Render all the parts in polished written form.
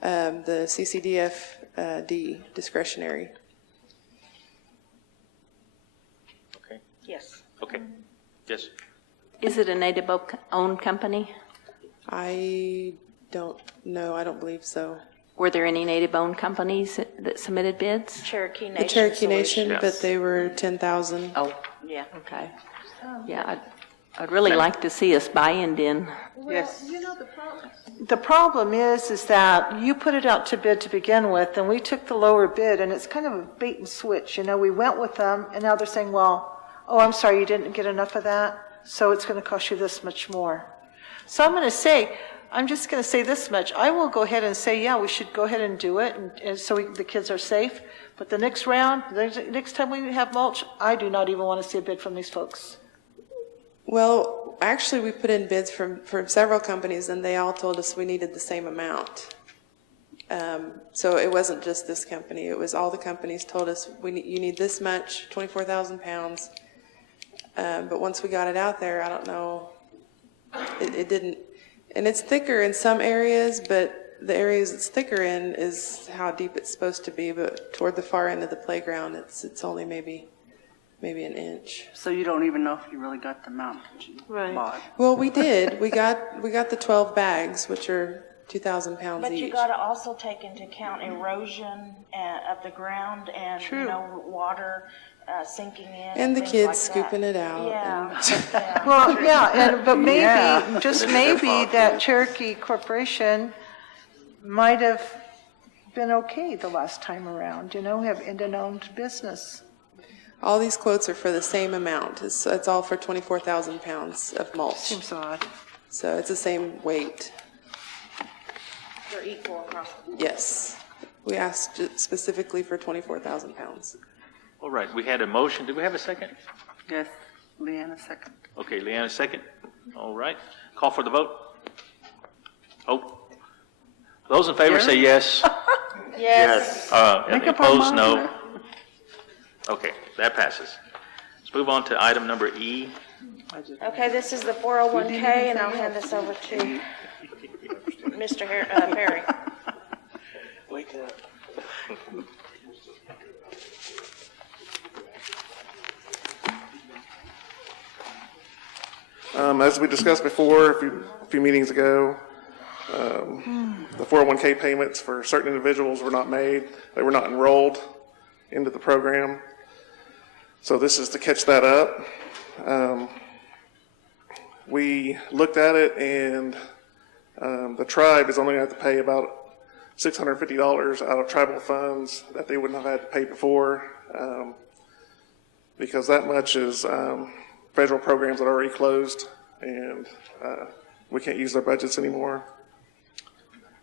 The CCDF discretionary. Okay. Yes. Okay. Yes. Is it a native-owned company? I don't know. I don't believe so. Were there any native-owned companies that submitted bids? Cherokee Nation. The Cherokee Nation, Yes. but they were 10,000. Oh, Yeah. okay. Yeah, I'd really like to see us buy in. Yes. The problem is that you put it out to bid to begin with, and we took the lower bid, and it's kind of a bait and switch. You know, we went with them, and now they're saying, well, oh, I'm sorry, you didn't get enough of that, so it's going to cost you this much more. So I'm just going to say this much. I will go ahead and say, yeah, we should go ahead and do it, and so the kids are safe. But the next round, the next time we have mulch, I do not even want to see a bid from these folks. Well, actually, we put in bids from several companies, and they all told us we needed the same amount. So it wasn't just this company. It was all the companies told us, you need this much, 24,000 pounds. But once we got it out there, I don't know, it didn't. And it's thicker in some areas, but the areas it's thicker in is how deep it's supposed to be. But toward the far end of the playground, it's only maybe an inch. So you don't even know if you really got the amount that you bought. Well, we did. We got the 12 bags, which are 2,000 pounds But each. you got to also take into account erosion of the ground and water sinking in. And the things kids like scooping that. it out. Yeah. Well, yeah, but maybe, Yeah. just maybe, that Cherokee Corporation might have been okay the last time around, have Indian-owned business. All these quotes are for the same amount. It's all for 24,000 pounds of mulch. Seems odd. So it's the same weight. They're equal across the board. Yes. We asked specifically for 24,000 pounds. All right. We had a motion. Did we have a second? Yes, Leanna, second. Okay, Leanna, second. All right. Call for the vote. Oh. Those in favor say yes. Yes. Any opposed, no. Okay, that passes. Let's move on to item number E. Okay, this is the 401K, and I'll hand this over to Mr. Perry. Wake up. As we discussed before a few meetings ago, the 401k payments for certain individuals were not made. They were not enrolled into the program. So this is to catch that up. We looked at it, and the tribe is only going to have to pay about $650 out of tribal funds that they wouldn't have had to pay before, because that much is federal programs that are already closed, and we can't use their budgets anymore.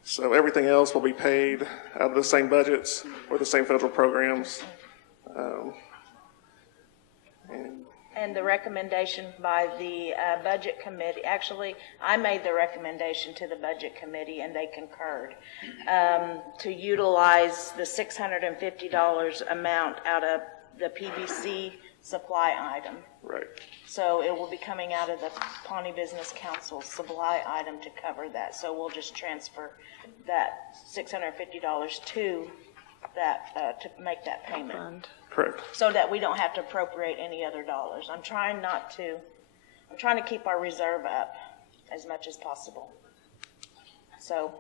So everything else will be paid out of the same budgets or the same federal programs. And the recommendation by the budget committee, actually, I made the recommendation to the budget committee, and they concurred, to utilize the $650 amount out of the PBC supply item. Right. So it will be coming out of the Pawnee Business Council supply item to cover that. So we'll just transfer that $650 to that, to make that payment. Correct. So that we don't have to appropriate any other dollars. I'm trying to keep our reserve up as much as possible. So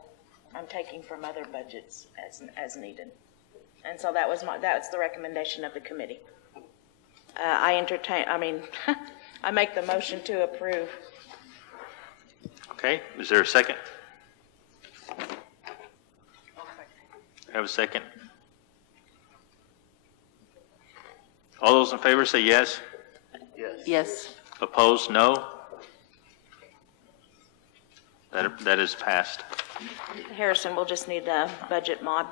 I'm taking from other budgets as needed. And so that's the recommendation of the committee. I make the motion to approve. Okay, is there a second? Have a second? All those in favor say yes. Yes. Opposed, no. That is passed. Harrison, we'll just need a budget mod.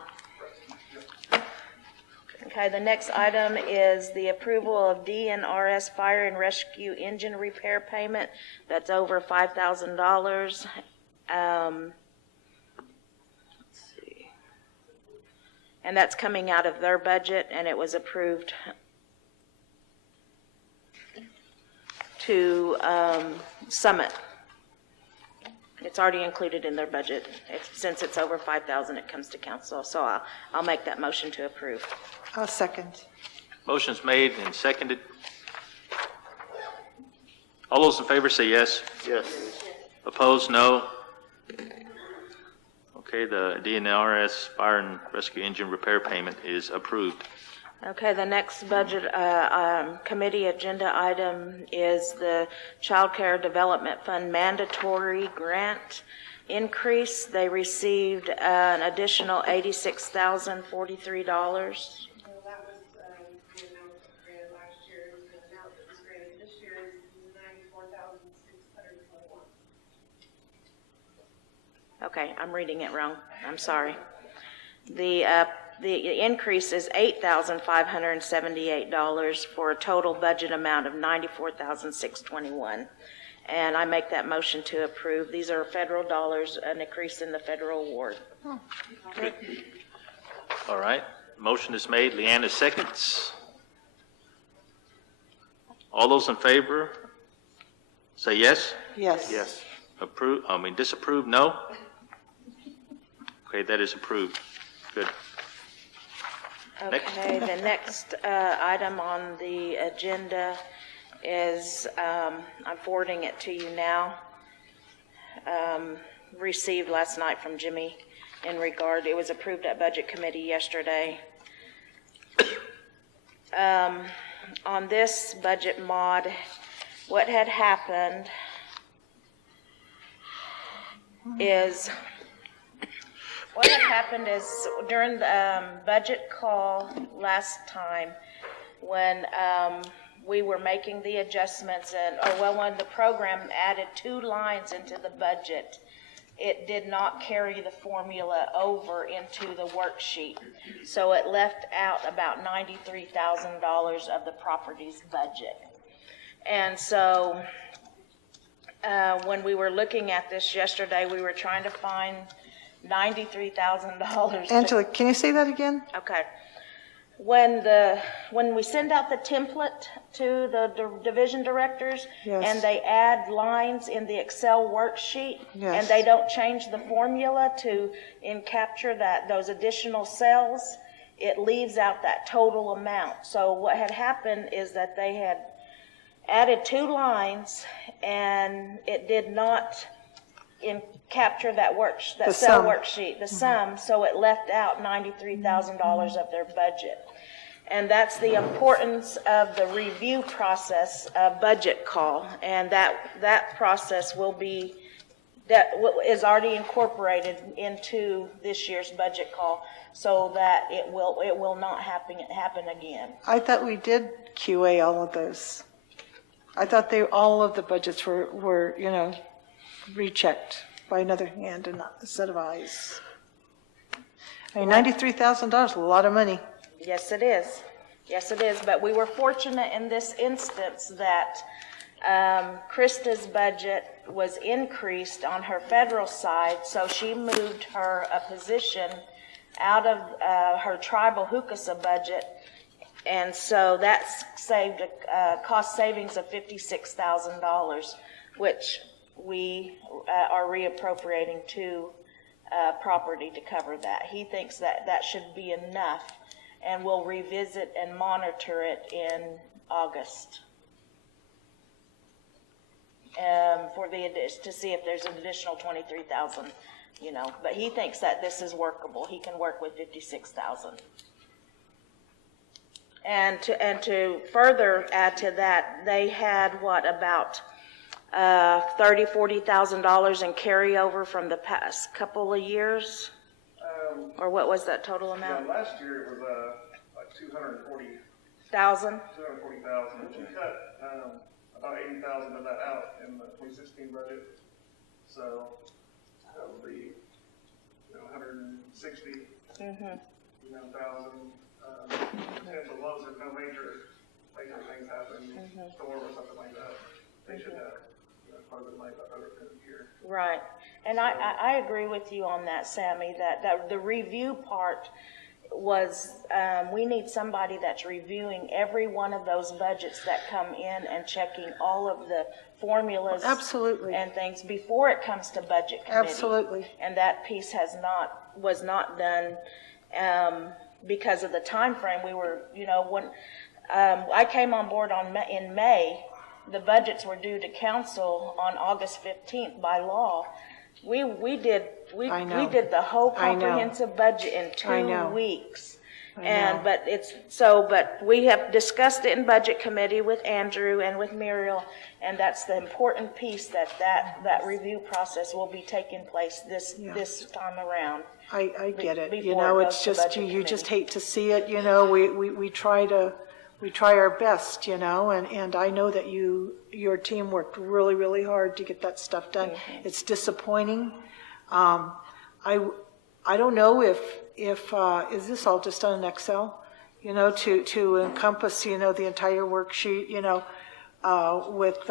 Okay, the next item is the approval of DNRS Fire and Rescue Engine Repair Payment. That's over $5,000. Let's see. And that's coming out of their budget, and it was approved to Summit. it's already included in their budget. Since it's over 5,000, it comes to council. So I'll make that motion to approve. I'll second. Motion's made and seconded. All those in favor say yes. Yes. Opposed, no. Okay, the DNRS Fire and Rescue Engine Repair Payment is approved. Okay, the next budget committee agenda item is the Child Care Development Fund mandatory grant increase. They received an additional $86,043. Well, that was the amount granted last year, and the amount that was granted this year is $94,621. Okay, I'm reading it wrong. I'm sorry. The increase is $8,578 for a total budget amount of $94,621. And I make that motion to approve. These are federal dollars, an increase in the federal award. All right, motion is made. Leanna seconds. All those in favor say yes. Yes. Yes. Disapprove, no? Okay, that is approved. Good. Next. Okay, the next item on the agenda is, I'm forwarding it to you now, received last night from Jimmy in regard, it was approved at Budget Committee yesterday. On this budget mod, what had happened is during the budget call last time, when we were making the adjustments when the program added 2 lines into the budget, it did not carry the formula over into the worksheet. So it left out about $93,000 of the property's budget. And so when we were looking at this yesterday, we were trying to find $93,000. Angela, can you say that again? Okay. When we send out the template to the division directors, Yes. and they add lines in the Excel worksheet, Yes. and they don't change the formula to capture those additional cells, it leaves out that total amount. So what had happened is that they had added 2 lines, and it did not capture that The cell sum. worksheet, the sum, so it left out $93,000 of their budget. And that's the importance of the review process of budget call, and that process is already incorporated into this year's budget call, so that it will not happen again. I thought we did QA all of those. I thought all of the budgets were rechecked by another hand and not a set of eyes. I mean, $93,000, a lot of money. Yes, it is. Yes, it is. But we were fortunate in this instance that Krista's budget was increased on her federal side, so she moved a position out of her tribal HUCASA budget, and so that saved a cost savings of $56,000, which we are reappropriating to property to cover that. He thinks that should be enough, and we'll revisit and monitor it in August to see if there's an additional $23,000, But he thinks that this is workable. He can work with $56,000. And to further add to that, they had about $30,000-$40,000 in carryover from the past couple of years? Or what was that total amount? Last year it was like 240,000. 240,000? And we cut about 80,000 of that out in the 2016 budget. So that would be 160,000. Potential lows if no major things happen, storm or something like that. They should have quite a bit of money left over for the year. Right. And I agree with you on that, Sammy, that the review part was, we need somebody that's reviewing every one of those budgets that come in and checking all of the formulas. Absolutely. And things before it comes to budget committee. Absolutely. And that piece was not done, because of the time frame. We were, when, I came on board in May, the budgets were due to council on August 15th by law. We did the whole I know. comprehensive budget in I 2 know. weeks. know. But we have discussed it in budget committee with Andrew and with Muriel, and that's the important piece that review process will be taking place this time around. I get it. Before it It's goes to just, budget you just committee. hate to see it, we try our best, and I know that your team worked really, really hard to get that stuff done. It's disappointing. I don't know if is this all just on an Excel, to encompass, the entire worksheet, with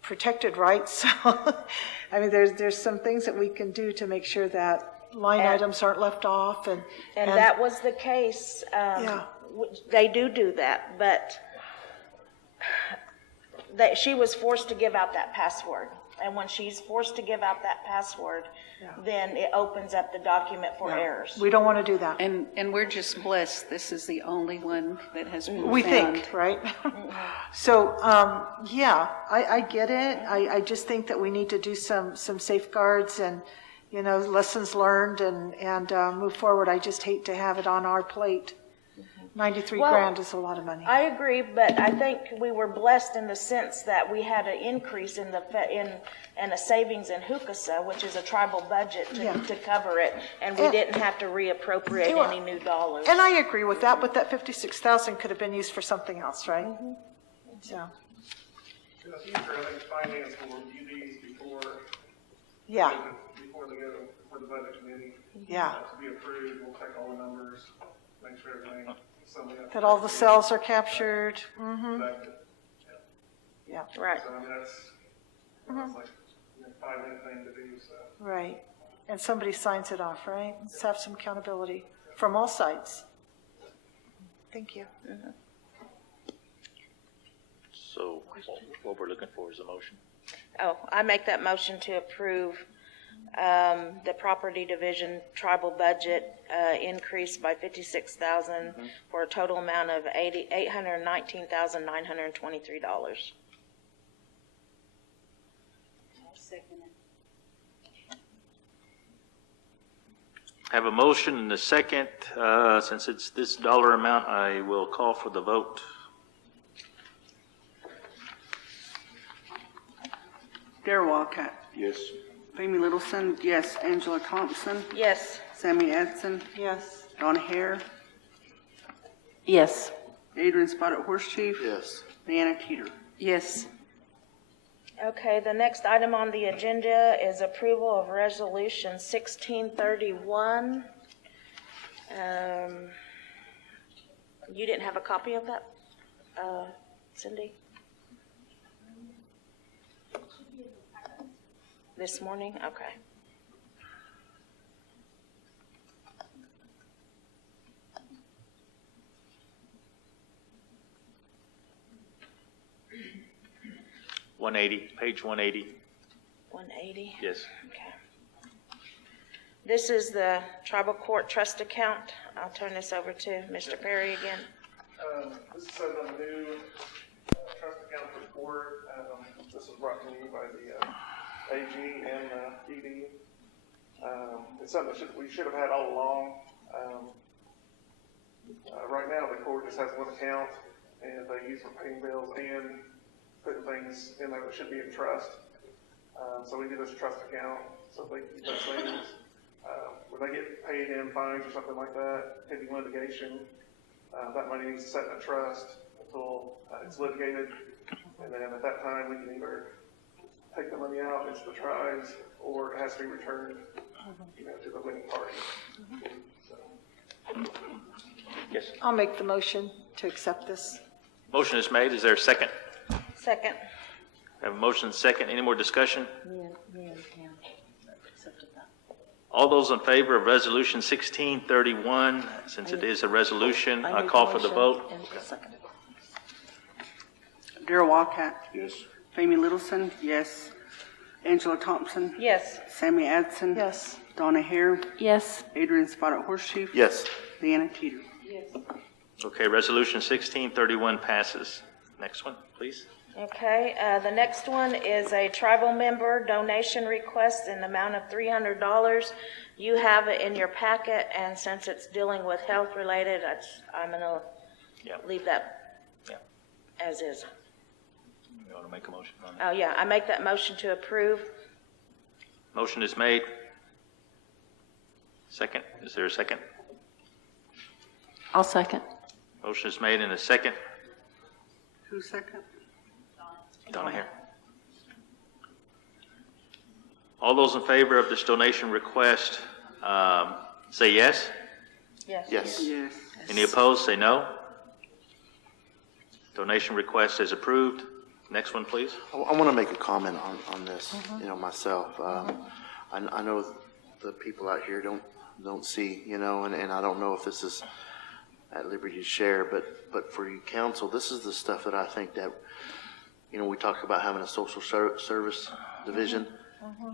protected rights. I mean, there's some things that we can do to make sure that line items aren't left off, and that was the case. Yeah. They do that, but she was forced to give out that password. And when she's forced to give out that password, then it opens up the document for errors. we don't want to do that. And we're just blessed, this is the only one that has been found. We think, right? So, I get it. I just think that we need to do some safeguards and, lessons learned and move forward. I just hate to have it on our plate. 93 grand is a lot of money. I agree, but I think we were blessed in the sense that we had an increase in a savings in Hookasa, which is a tribal budget to cover it, and we didn't have to reappropriate any new dollars. And I agree with that, but that 56,000 could have been used for something else, right? So, In the future, I think finance will review these before they go for the budget committee. Yeah. To be approved, we'll check all the numbers, make sure everything. That all the cells are captured. Yeah, Right. So, I mean, that's like a 5-minute thing to do, so. right. And somebody signs it off, right? Let's have some accountability from all sides. Thank you. So what we're looking for is a motion. Oh, I make that motion to approve the property division tribal budget increase by 56,000 for a total amount of $819,923. Have a motion and a second. Since it's this dollar amount, I will call for the vote. Darrell Walcott, Yes. Amy Littleson, yes. Angela Thompson, Yes. Sammy Edson, Yes. Donna Hare, Yes. Adrian Spotted Horse Chief, Yes. Deanna Teeter. Yes. Okay, the next item on the agenda is approval of resolution 1631. You didn't have a copy of that, Cindy? This morning? Okay. Page 180. 180? Yes. Okay. This is the tribal court trust account. I'll turn this over to Mr. Perry again. This is a new trust account report. This was brought to me by the AG and ED. It's something that we should have had all along. Right now, the court just has one account, and they use for paying bills and putting things in there that should be in trust. So we do this trust account so they can keep those things. When they get paid in fines or something like that, pending litigation, that money needs to sit in a trust until it's litigated. And then at that time, we can either take the money out into the tribes or it has to be returned, to the winning party. So. Yes. I'll make the motion to accept this. Motion is made. Is there a second? Second. Have a motion and a second. Any more discussion? All those in favor of Resolution 1631, since it is a resolution, I call for the vote. Darrell Walcott. Yes. Amy Littleson, yes. Angela Thompson. Yes. Sammy Adson. Yes. Donna Hare. Yes, Adrian Spotted Horseshoe. Yes. Leanna Teeter. Okay, Resolution 1631 passes. Next one, please. Okay, the next one is a tribal member donation request in the amount of $300. You have it in your packet, and since it's dealing with health related, I'm gonna Yep. leave that Yep. as is. You want to make a motion on that? Oh, yeah, I make that motion to approve. Motion is made. Second, is there a second? I'll second. Motion is made in a second. Who's second? Donna here. All those in favor of this donation request, say yes. Yes. Yes. Yes. Any opposed, say no. Donation request is approved. Next one, please. I want to make a comment on this, myself. I know the people out here don't see, and I don't know if this is at liberty to share, but for you council, this is the stuff that I think that, we talk about having a social service division.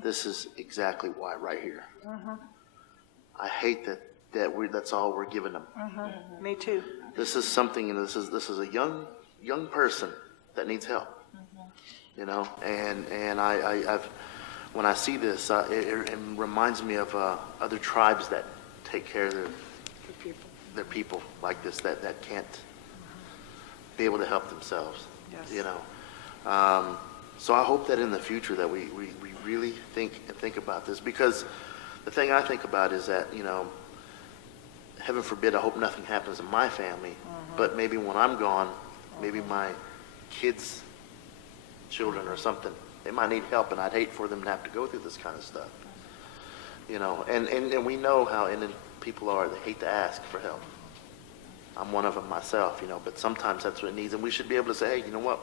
This is exactly why right here. I hate that's all we're giving them. Me too. This is something, this is a young person that needs help. And I've when I see this, it reminds me of other tribes that take care of their people like this that can't be able to help themselves. Yes. So I hope that in the future that we really think about this, because the thing I think about is that heaven forbid, I hope nothing happens in my family, but maybe when I'm gone, maybe my kids' children or something, they might need help, and I'd hate for them to have to go through this kind of stuff. And we know how Indian people are. They hate to ask for help. I'm one of them myself, but sometimes that's what it needs, and we should be able to say, hey, you know what,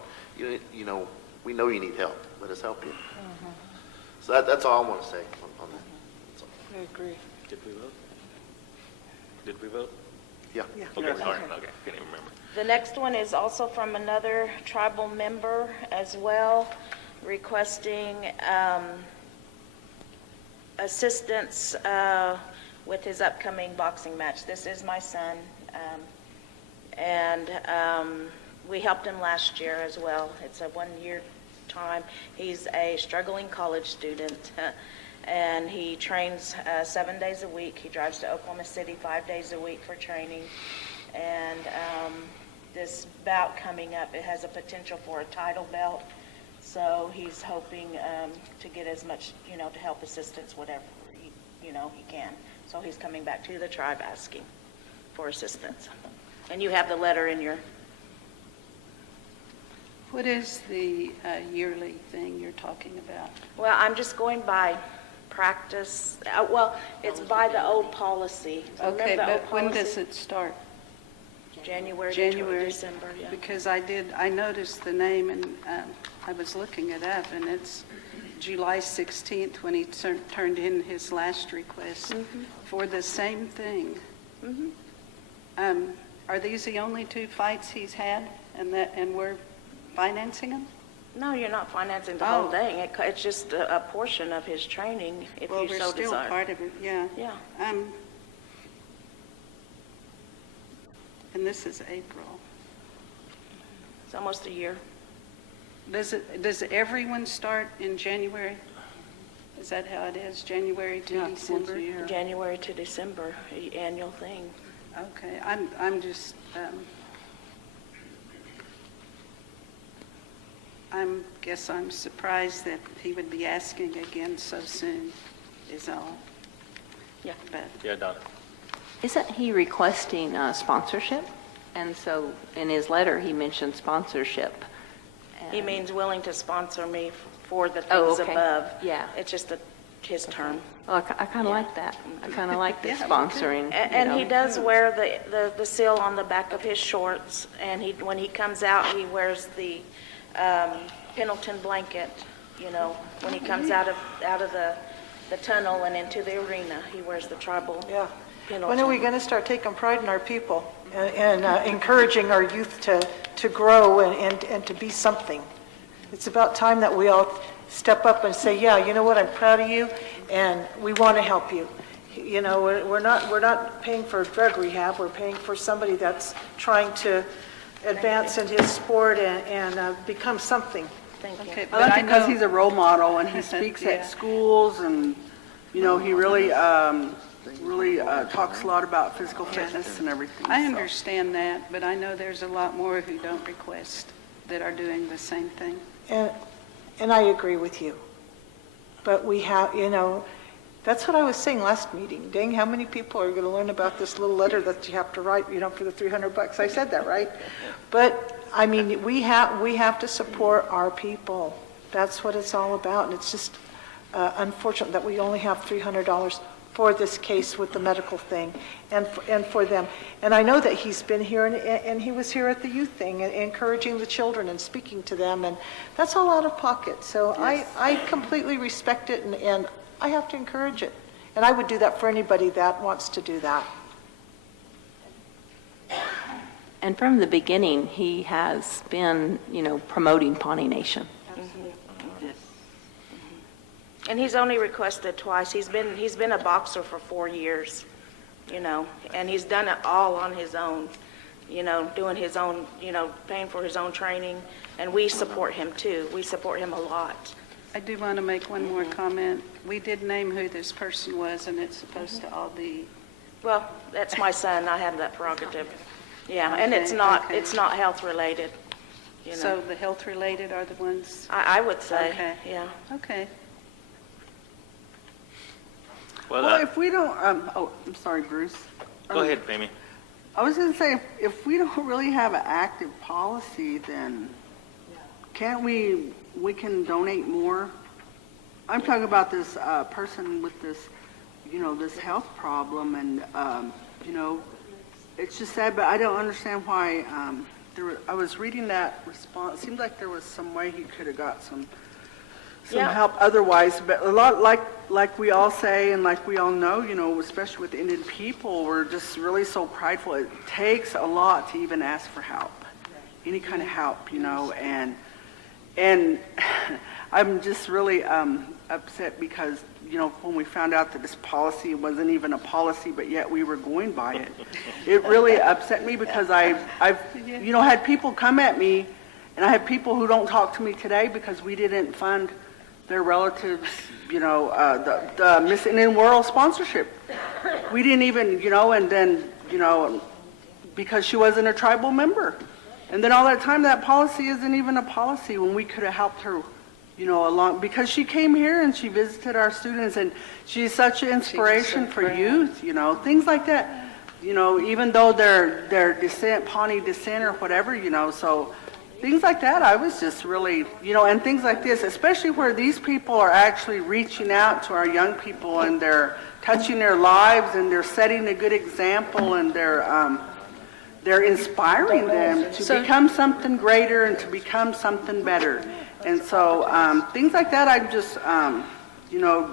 we know you need help. Let us help you. So that's all I want to say on that. That's all. I agree. Did we vote? Did we vote? Yeah. Okay, all right, okay, can't even remember. The next one is also from another tribal member as well, requesting assistance with his upcoming boxing match. This is my son, and we helped him last year as well. It's a one-year time. He's a struggling college student, and he trains 7 days a week. He drives to Oklahoma City 5 days a week for training. And this bout coming up, it has a potential for a title belt. So he's hoping to get as much, to help assistance, whatever he can. So he's coming back to the tribe asking for assistance. And you have the letter in your... What is the yearly thing you're talking about? Well, I'm just going by practice. Well, it's by the old policy. Remember Okay, the old but when policy? does it start? January to January? December, yeah. Because I noticed the name and I was looking it up, and it's July 16th when he turned in his last request for the same thing. Are these the only two fights he's had, and we're financing them? No, you're not financing the Oh. whole thing. It's just a portion of his training, if Well, you we're so still desire. part of it, yeah. Yeah. And this is April. It's almost a year. Does everyone start in January? Is that how it is, January to December? January to December, annual thing. Okay, I'm just, guess I'm surprised that he would be asking again so soon, is all. Yeah. But, Yeah, Donna. Isn't he requesting sponsorship? And so in his letter, he mentioned sponsorship. He And- means willing to sponsor me for the Oh, things okay. above. Yeah. It's just his term. Well, I kind of like that. I kind of like the Yeah, sponsoring. And he does wear the seal on the back of his shorts, and when he comes out, he wears the Pendleton blanket, when he comes out of the the tunnel and into the arena. He wears the tribal Yeah. Pendleton. When are we going to start taking pride in our people and encouraging our youth to grow and to be something? It's about time that we all step up and say, yeah, you know what, I'm proud of you, and we want to help you. You know, we're not paying for drug rehab, we're paying for somebody that's trying to advance in his sport and become something. Thank you. Okay, I but like I it because know, he's a role model and he speaks Yeah. at schools and, you know, he really talks a lot about physical fitness and everything. I so. understand that, but I know there's a lot more who don't request that are doing the same thing. And I agree with you. But we have, you know, that's what I was saying last meeting. Dang, how many people are going to learn about this little letter that you have to write, you know, for the $300? I said that, right? But, I mean, we have to support our people. That's what it's all about. And it's just unfortunate that we only have $300 for this case with the medical thing and for them. And I know that he's been here and he was here at the youth thing and encouraging the children and speaking to them, and that's all out of pocket. So Yes. I completely respect it and I have to encourage it. And I would do that for anybody that wants to do that. And from the beginning, he has been, you know, promoting Pawnee Nation. And he's only requested twice. He's been a boxer for 4 years, you know, and he's done it all on his own, you know, doing his own, you know, paying for his own training. And we support him too. We support him a lot. I do want to make one more comment. We did name who this person was, and it's supposed to all be, Well, that's my son. I have that prerogative. Yeah, and Okay, it's not okay. health related, you know. so the health-related are the ones? I would say, Okay. yeah. Okay. Well, if we don't, I'm sorry, Bruce. Go ahead, Amy. I was going to say, if we don't really have an active policy, then can't we can donate more? I'm talking about this person with this, you know, this health problem, and, you know, it's just sad, but I don't understand why, I was reading that response, seemed like there was some way he could have got some Yeah. help otherwise, but a lot, like we all say and like we all know, you know, especially with Indian people, we're just really so prideful. It takes a lot to even ask for help, any kind of help, you know, and I'm just really upset because, you know, when we found out that this policy wasn't even a policy, but yet we were going by it, it really upset me because I've you know, had people come at me, and I have people who don't talk to me today because we didn't fund their relatives, you know, the Miss Indian World sponsorship. We didn't even, you know, and then, you know, because she wasn't a tribal member. And then all that time, that policy isn't even a policy when we could have helped her, you know, along, because she came here and she visited our students, and she's such an inspiration for youth, you know, things like that. You know, even though they're descent, Pawnee descent or whatever, you know, so things like that, I was just really, you know, and things like this, especially where these people are actually reaching out to our young people and they're touching their lives and they're setting a good example and they're inspiring them to become something greater and to become something better. And so things like that, I'm just, you know,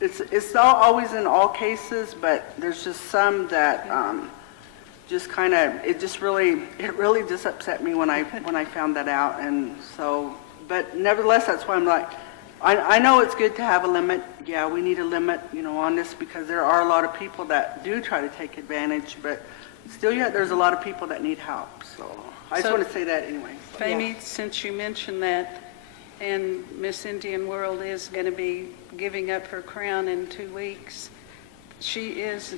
it's not always in all cases, but there's just some that just kind of, it really just upset me when I found that out. And so, but nevertheless, that's why I'm like, I know it's good to have a limit. Yeah, we need a limit, you know, on this, because there are a lot of people that do try to take advantage, but still yet there's a lot of people that need help. So I just So- want to say that anyway. Amy, since you mentioned that, and Miss Indian World is going to be giving up her crown in 2 weeks, she is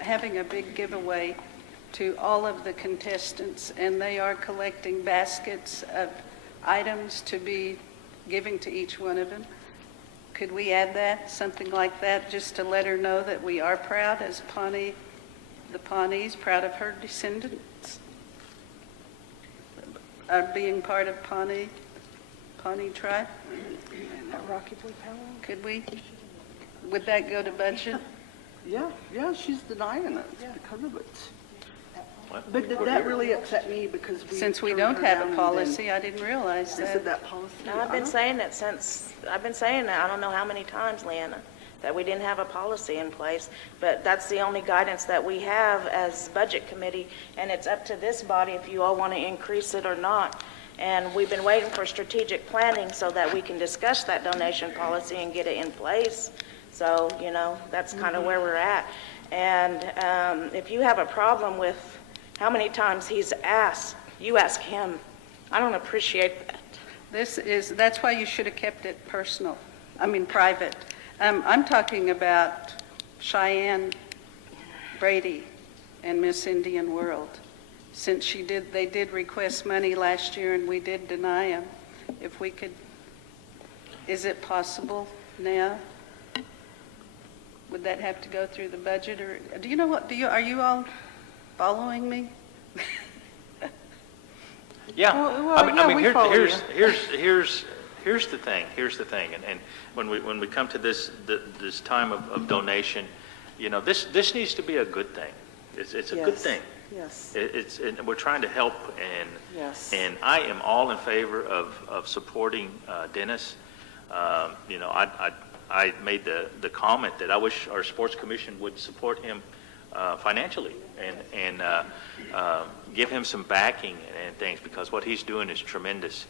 having a big giveaway to all of the contestants, and they are collecting baskets of items to be giving to each one of them. Could we add that, something like that, just to let her know that we are proud as Pawnee, the Pawnees, proud of her descendants, being part of Pawnee tribe? Could we, would that go to budget? Yeah, she's denying it because of it. But that really upset me because Since we turned don't her have down a and policy, I didn't realize then- I said that. that policy. No, I've been saying it since, I've been saying that, I don't know how many times, Leanna, that we didn't have a policy in place, but that's the only guidance that we have as Budget Committee, and it's up to this body if you all want to increase it or not. And we've been waiting for strategic planning so that we can discuss that donation policy and get it in place. So, that's kind of where we're at. And if you have a problem with how many times he's asked, you ask him. I don't appreciate that. That's why you should have kept it private. I'm talking about Cheyenne Brady and Miss Indian World. Since they did request money last year and we did deny them, if we could, is it possible now? Would that have to go through the budget, or, do you know what, are you all following me? Yeah. Well, I mean, yeah, we follow here's the thing, and when we come to this time of donation, this needs to be a good thing. It's a good Yes. thing. Yes. And we're trying to help, Yes. and I am all in favor of supporting Dennis. I made the comment that I wish our sports commission would support him financially and give him some backing and things, because what he's doing is tremendous.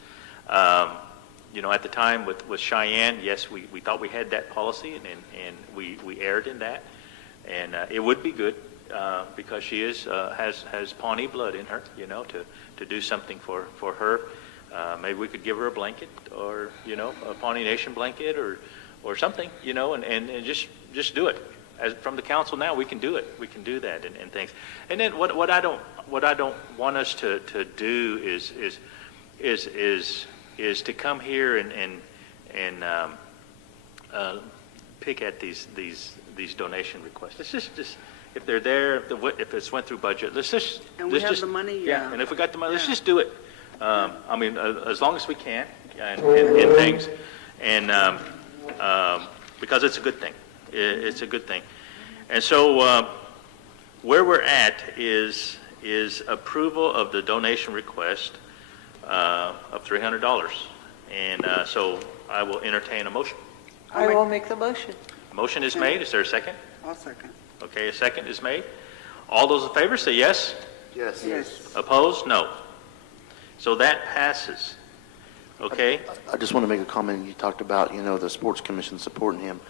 At the time with Cheyenne, yes, we thought we had that policy, and we erred in that, and it would be good because she has Pawnee blood in her, to do something for her. Maybe we could give her a blanket, or a Pawnee Nation blanket, or something, and just do it. As from the council now, we can do it. We can do that and things. And then what I don't want us to do is to come here and pick at these donation requests. Let's just if they're there, if it's went through budget, let's just. And we have the money, yeah. And if we got the money, let's Yeah. just do it. As long as we can, and things, and because it's a good thing. It's a good thing. And so where we're at is approval of the donation request of $300. And so I will entertain a motion. I will make the motion. A motion is made. Is there a second? I'll second. Okay, a second is made. All those in favor say yes. Yes. Yes. Opposed? No. So that passes. Okay? I just want to make a comment. You talked about, the sports commission supporting him.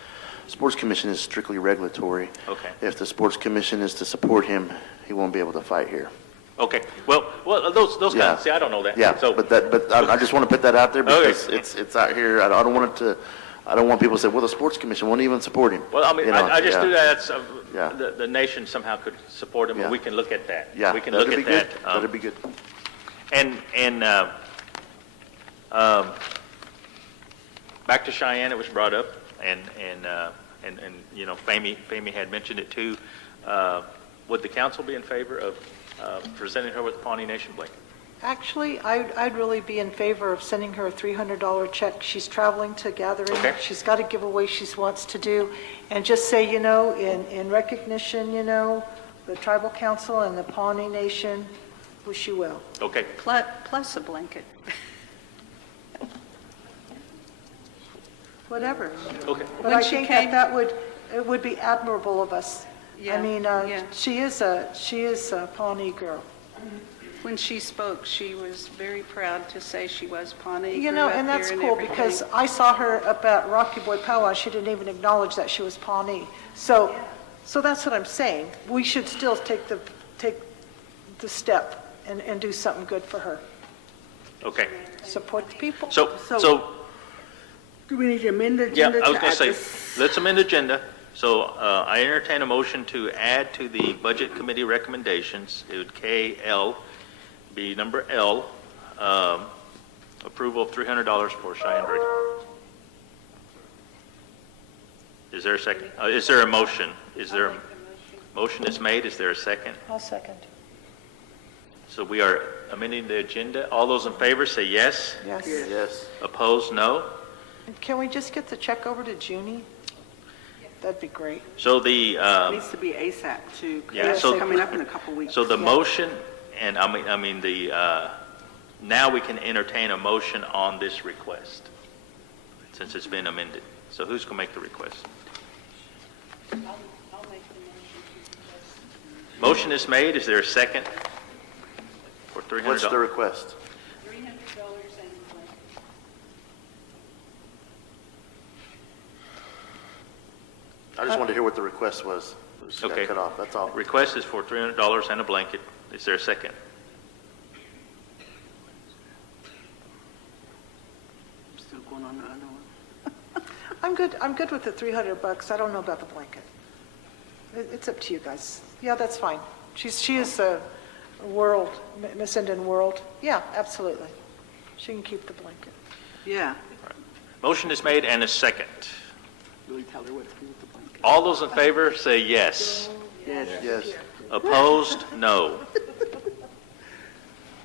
Sports commission is strictly regulatory. Okay. If the sports commission is to support him, he won't be able to fight here. Okay. Well, those Yeah. guys, see, I don't know that. Yeah, So, but I just want to put that out there Okay. because it's out here. I don't want it to, I don't want people to say, well, the sports commission won't even support him. well, I mean, You know, I just yeah. do that. So Yeah. the nation somehow could support him, Yeah. and we can look at that. Yeah, We can that'd look be at good. that. That'd be good. And back to Cheyenne, it was brought up, and Famey had mentioned it too. Would the council be in favor of presenting her with the Pawnee Nation blanket? Actually, I'd really be in favor of sending her a $300 check. She's traveling to gathering. Okay. She's got a giveaway she wants to do. And just say, in recognition, the tribal council and the Pawnee Nation wish you well. Okay. Plus a blanket. Whatever. Okay. But When I she think came- it would be admirable of us. Yeah, I mean, yeah. she is a Pawnee girl. When she spoke, she was very proud to say she was Pawnee. And grew up that's here and cool, everything. because I saw her up at Rocky Boy Powwow, she didn't even acknowledge that she was Pawnee. So that's what I'm saying. We should still take the step and do something good for her. Okay. Support the people. So Do we need to amend the yeah, agenda? I was to going to add say, this? let's amend the agenda. So I entertain a motion to add to the Budget Committee recommendations, it would KL, be number L, approval of $300 for Cheyenne Brady. Is there a second? Is there a motion? Motion is made, is there a second? I'll second. So we are amending the agenda. All those in favor say yes. Yes. Yes. Opposed, no. Can we just get the check over to Junie? That'd be great. So the, It needs to be ASAP too, Yeah, because so- it's coming up in a couple weeks. so the motion, and I mean now we can entertain a motion on this request, since it's been amended. So who's going to make the request? I'll make the motion. Motion is made. Is there a second? For $300. What's the request? $300 and blanket. I just wanted to hear what the request was. It just got Okay. cut off, that's all. Request is for $300 and a blanket. Is there a second? Still going on, I don't know. I'm good with the $300. I don't know about the blanket. It's up to you guys. Yeah, that's fine. She is a world, Miss Indian World. Yeah, absolutely. She can keep the blanket. Yeah. Motion is made and a second. Really tell her what to do with the blanket. All those in favor say yes. Yes. Yes. Opposed, no.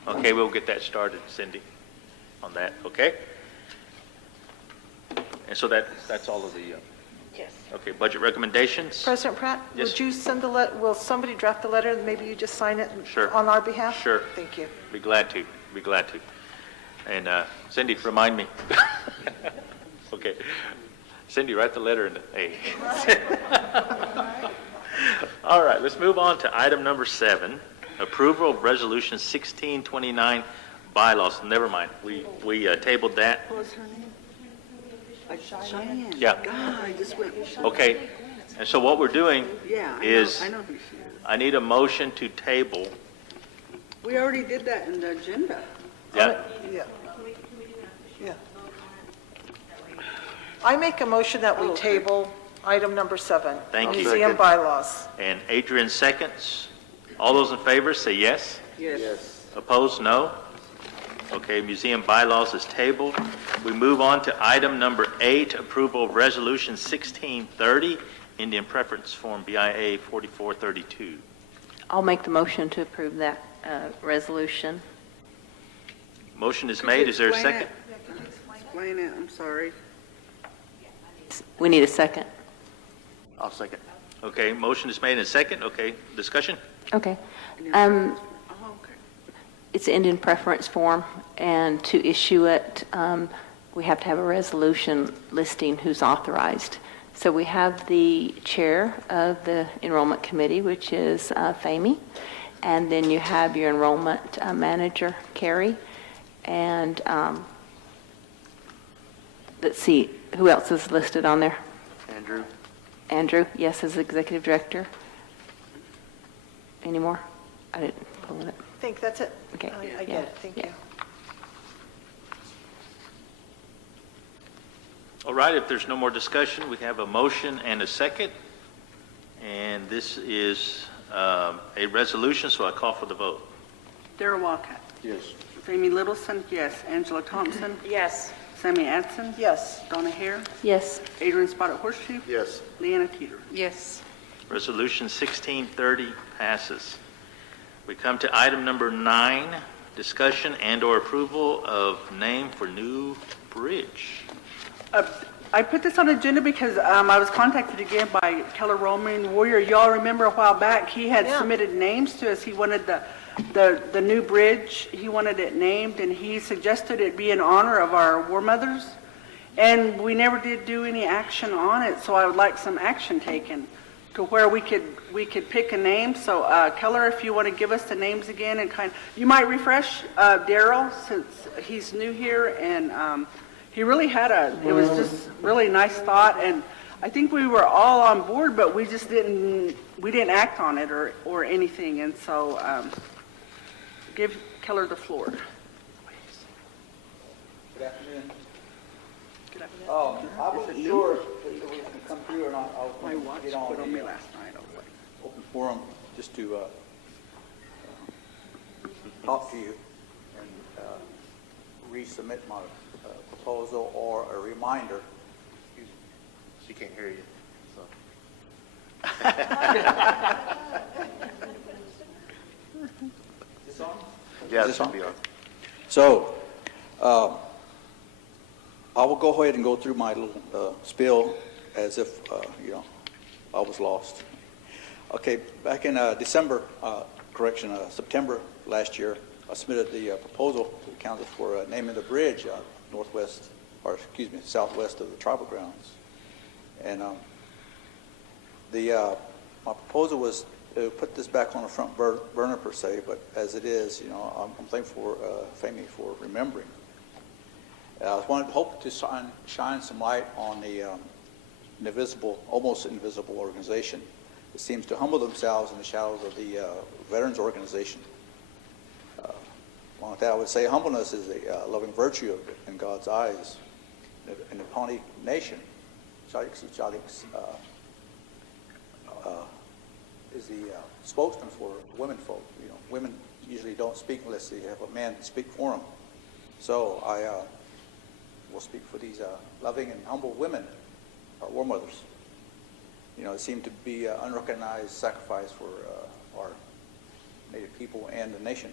Okay, we'll get that started, Cindy, on that, okay? And so that's all of the, Yes. okay, budget recommendations? President Pratt, Yes. would you send will somebody draft the letter and maybe you just sign it Sure. on our behalf? Sure. Thank you. Be glad to, be glad to. And Cindy, remind me. Okay. Cindy, write the letter in the, hey. All right, let's move on to item number 7, approval of resolution 1629 bylaws. Never mind, we tabled that. What was her name? Cheyenne. Yeah. God, I just went, Okay, and so what we're doing yeah, is, I know who she is. I need a motion to table. We already did that in the agenda. Yeah, Yeah. Yeah. I make a motion that we table item number 7. Thank you. Museum Second. bylaws. and Adrian seconds. All those in favor say yes. Yes. Opposed, no. Okay, museum bylaws is tabled. We move on to item number 8, approval of resolution 1630, Indian preference form BIA 4432. I'll make the motion to approve that resolution. Motion is made. Is there a Explain second? it. Explain it, I'm sorry. We need a second. I'll second. Okay, motion is made and second. Okay, discussion? Okay. Oh, okay. It's Indian preference form, and to issue it, we have to have a resolution listing who's authorized. So we have the chair of the enrollment committee, which is Famey, and then you have your enrollment manager, Carrie, and let's see, who else is listed on there? Andrew? Andrew, yes, as executive director. Any more? I didn't pull it up. I think that's it. Okay. I get it. Thank Yeah. you. All right, if there's no more discussion, we have a motion and a second. And this is a resolution, so I call for the vote. Darrell Walcott. Yes. Jamie Littleson, yes. Angela Thompson. Yes. Sammy Adson. Yes. Donna Hare. Yes. Adrian Spotted Horseshoe. Yes. Leanna Teeter. Yes. Resolution 1630 passes. We come to item number 9, discussion and/or approval of name for new bridge. I put this on the agenda because I was contacted again by Keller Roman Warrior. Y'all remember a while back, he had Yeah. submitted names to us. He wanted the new bridge, he wanted it named, and he suggested it be in honor of our war mothers. And we never did do any action on it, so I would like some action taken to where we could pick a name. So Keller, if you want to give us the names again and you might refresh Darrell since he's new here, and he really had it was just really nice thought, and I think we were all on board, but we just didn't act on it or anything, and so give Keller the floor. Good afternoon. Good afternoon. I wasn't sure if it was to come through or not. I was My going to watch get on put on me the last night. I was like, open forum just to talk to you and resubmit my proposal or a reminder. She can't hear you, so. Is this on? Yeah, Is this this will be on. So, I will go ahead and go through my little spiel as if, I was lost. Okay, back in September last year, I submitted the proposal to the council for naming the bridge southwest of the tribal grounds. And my proposal was to put this back on the front burner per se, but as it is, I'm thankful for Femi for remembering. I hope to shine some light on the almost invisible organization that seems to humble themselves in the shadows of the Veterans Organization. Along with that, I would say humbleness is a loving virtue in God's eyes. In the Pawnee Nation, Chadix is the spokesman for women folk. Women usually don't speak unless they have a man to speak for them. So I will speak for these loving and humble women, our war mothers. It seemed to be an unrecognized sacrifice for our Native people and the nation.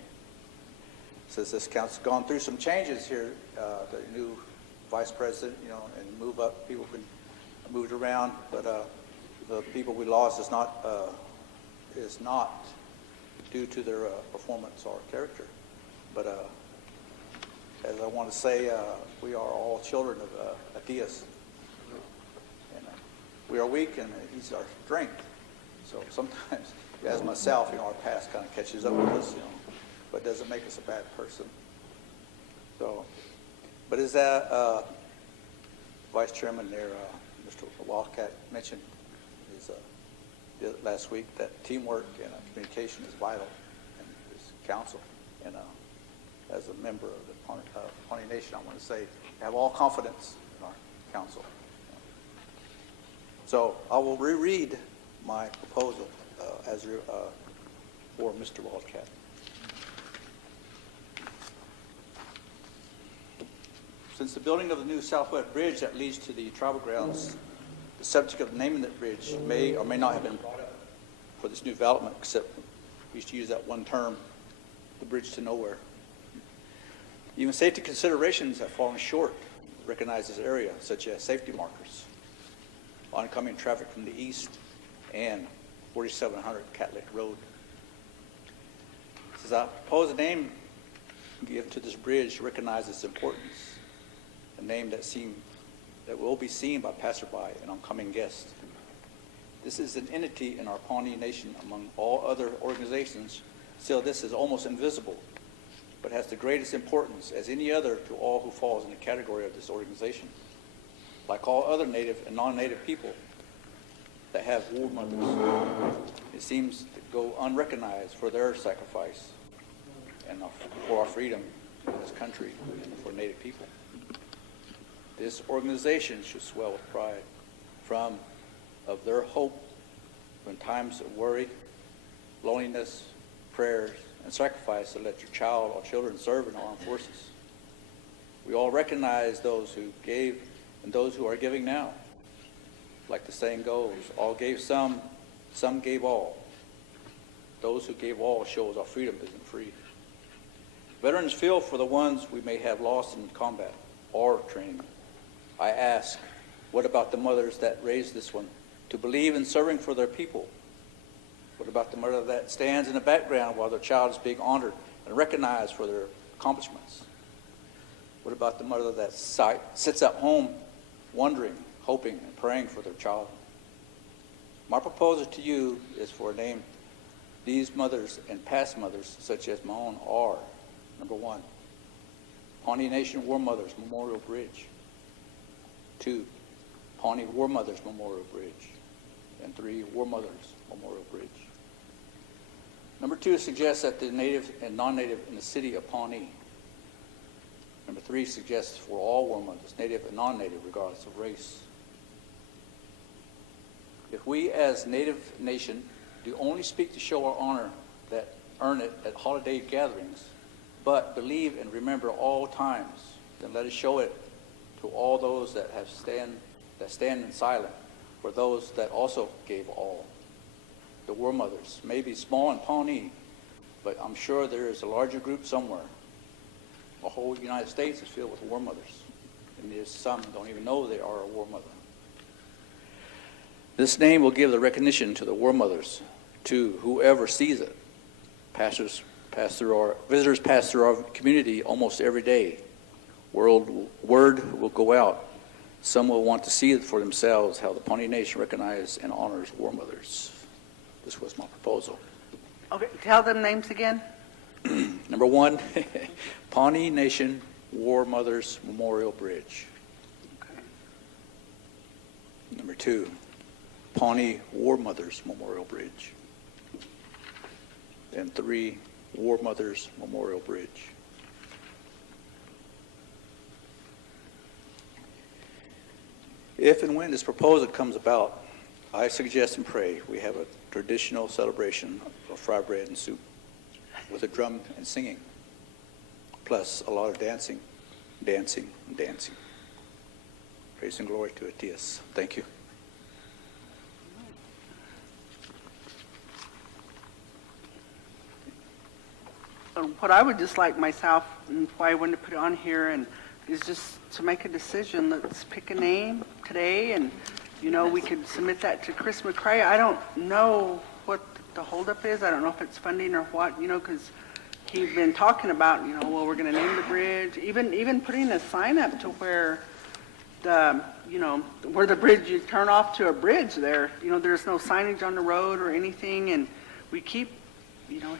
Since this council's gone through some changes here, the new vice president, and move up, people been moved around, but the people we lost is not due to their performance or character. But as I want to say, we are all children of Atias. And we are weak, and he's our strength. So sometimes, as myself, our past kind of catches up with us, but it doesn't make us a bad person. So, but as that Vice Chairman there, Mr. Wildcat mentioned last week, that teamwork and communication is vital in this council. And as a member of the Pawnee Nation, I want to say I have all confidence in our council. So I will reread my proposal for Mr. Wildcat. Since the building of the new Southwest Bridge that leads to the tribal grounds, the subject of naming that bridge may or may not have been brought up for this new development, except we used to use that one term, the bridge to nowhere. Even safety considerations have fallen short to recognize this area, such as safety markers, oncoming traffic from the east, and 4700 Cat Lake Road. Since I propose a name given to this bridge to recognize its importance, a name that will be seen by passerby and oncoming guests. This is an entity in our Pawnee Nation among all other organizations. Still, this is almost invisible, but has the greatest importance as any other to all who falls in the category of this organization. Like all other Native and non-Native people that have war mothers, it seems to go unrecognized for their sacrifice and for our freedom in this country and for Native people. This organization should swell with pride of their hope in times of worry, loneliness, prayers, and sacrifice to let your child or children serve in armed forces. We all recognize those who gave and those who are giving now. Like the saying goes, all gave some gave all. Those who gave all shows our freedom isn't free. Veterans feel for the ones we may have lost in combat or training. I ask, what about the mothers that raised this one to believe in serving for their people? What about the mother that stands in the background while their child is being honored and recognized for their accomplishments? What about the mother that sits at home wondering, hoping, and praying for their child? My proposal to you is for a name these mothers and past mothers, such as my own, are. Number 1, Pawnee Nation War Mothers Memorial Bridge. 2, Pawnee War Mothers Memorial Bridge. And 3, War Mothers Memorial Bridge. Number 2 suggests that the Native and non-Native in the city of Pawnee. Number 3 suggests for all war mothers, Native and non-Native, regardless of race. If we as Native Nation do only speak to show our honor that earn it at holiday gatherings, but believe and remember all times, then let us show it to all those that stand in silent, for those that also gave all. The war mothers may be small in Pawnee, but I'm sure there is a larger group somewhere. The whole United States is filled with war mothers, and there's some don't even know they are a war mother. This name will give the recognition to the War Mothers, to whoever sees it. Visitors pass through our community almost every day. Word will go out. Some will want to see it for themselves, how the Pawnee Nation recognizes and honors War Mothers. This was my proposal. Okay, tell them names again. Number 1, Pawnee Nation War Mothers Memorial Bridge. Okay. Number 2, Pawnee War Mothers Memorial Bridge. And 3, War Mothers Memorial Bridge. If and when this proposal comes about, I suggest and pray we have a traditional celebration of fried bread and soup with a drum and singing, plus a lot of dancing, dancing, and dancing. Praise and glory to Atias. Thank you. What I would just like myself, and why I wanted to put it on here, and is just to make a decision. Let's pick a name today, and, you know, we could submit that to Chris McCrae. I don't know what the holdup is. I don't know if it's funding or what, you know, because he's been talking about, you know, well, we're going to name the bridge, even putting a sign up to where the, you know, where the bridge, you turn off to a bridge there, you know, there's no signage on the road or anything, and we keep, you know,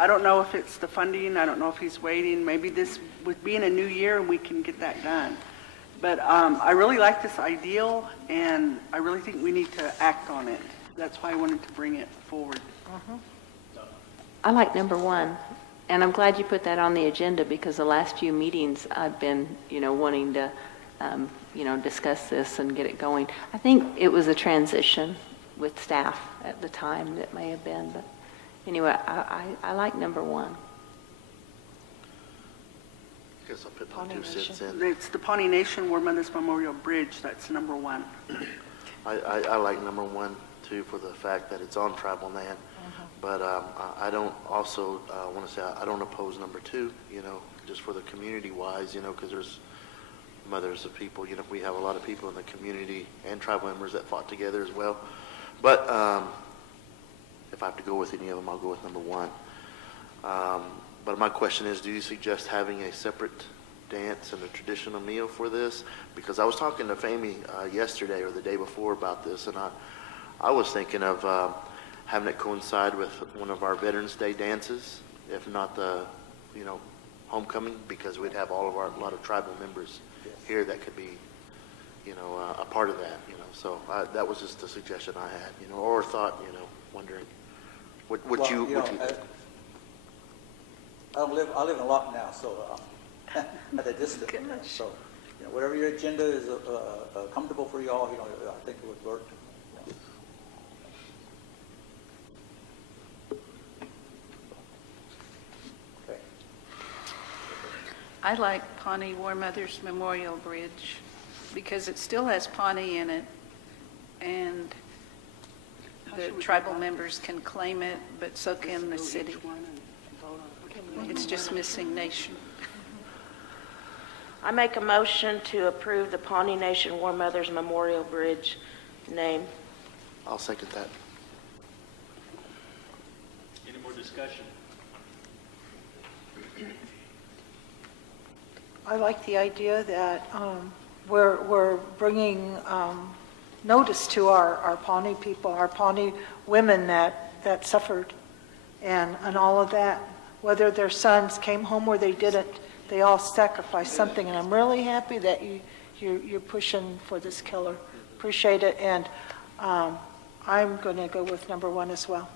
I don't know if it's the funding, I don't know if he's waiting, maybe this, with being a new year, we can get that done. But I really like this ideal, and I really think we need to act on it. That's why I wanted to bring it forward. I like number 1, and I'm glad you put that on the agenda because the last few meetings I've been, you know, wanting to, you know, discuss this and get it going. I think it was a transition with staff at the time that may have been, but anyway, I like number 1. Guess I'll put my 2 cents in. It's the Pawnee Nation War Mothers Memorial Bridge, that's number 1. I like number 1 too, for the fact that it's on tribal land. But I don't also want to say I don't oppose number 2, you know, just for the community wise, you know, because there's mothers of people, you know, we have a lot of people in the community and tribal members that fought together as well. But if I have to go with any of them, I'll go with number 1. But my question is, do you suggest having a separate dance and a traditional meal for this? Because I was talking to Fahmy yesterday or the day before about this, and I was thinking of having it coincide with one of our Veterans Day dances, if not the, you know, homecoming, because we'd have a lot of tribal members here that could be, you know, a part of that, you know. So that was just a suggestion I had, you know, or thought, you know, wondering what you I live in a lot now, so at a distance. So, you know, whatever your agenda is comfortable for you all, you know, I think it would work. Okay. I like Pawnee War Mothers Memorial Bridge because it still has Pawnee in it, and the tribal members can claim it, but so can the city. It's just missing nation. I make a motion to approve the Pawnee Nation War Mothers Memorial Bridge name. I'll second that. Any more discussion? I like the idea that we're bringing notice to our Pawnee people, our Pawnee women that suffered and all of that. Whether their sons came home or they didn't, they all sacrificed something. And I'm really happy that you're pushing for this killer. Appreciate it. And I'm going to go with number 1 as well.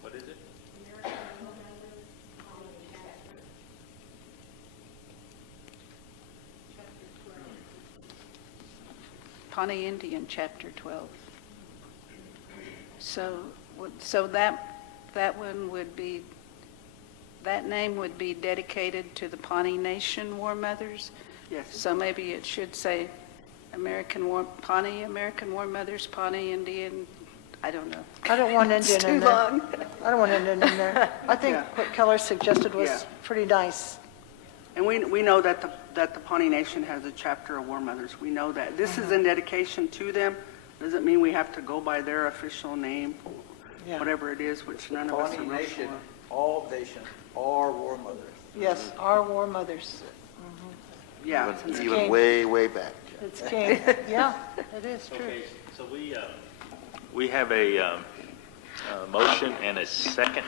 What is it? Pawnee Indian, Chapter 12. So that one would be, that name would be dedicated to the Pawnee Nation War Mothers? Yes. So maybe it should say Pawnee, American War Mothers, Pawnee Indian, I don't know. I don't want Indian It's in too there. long. I don't want Indian in there. I think Yeah. what Keller suggested was Yeah. pretty nice. And we know that the Pawnee Nation has a chapter of War Mothers. We know that. This is in dedication to them. Doesn't mean we have to go by their official name, Yeah. whatever it is, which none of us are Pawnee real Nation, sure. all nations are war mothers. Yes, our war mothers. Yeah. Even way, way back. It's king. Yeah, it is true. Okay, so we have a motion and a second.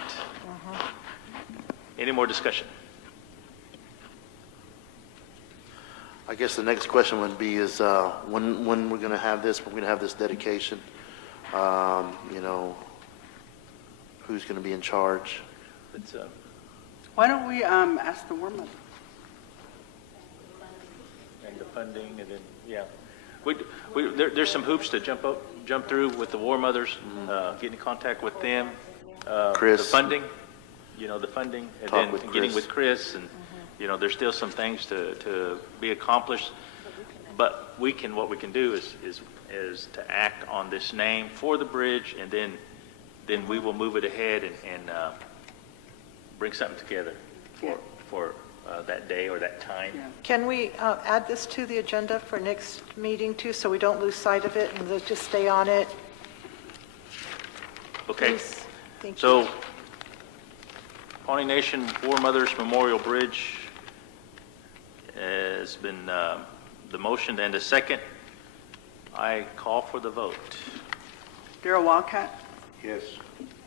Any more discussion? I guess the next question would be is, when we're gonna have this, we're gonna have this dedication, you know, who's gonna be in charge? It's, Why don't we ask the War Mother? and the funding, and then, yeah. There's some hoops to jump through with the War Mothers, get in contact with them. Chris. The funding, the funding, and Talk then with getting Chris. with Chris, and, there's still some things to be accomplished. But what we can do is to act on this name for the bridge, and then we will move it ahead and bring something together for that day or that time. Yeah. Can we add this to the agenda for next meeting too, so we don't lose sight of it and let's just stay on it? Okay, Please? Thank you. so Pawnee Nation War Mothers Memorial Bridge has been the motion and the second. I call for the vote. Darrell Wildcat, Yes.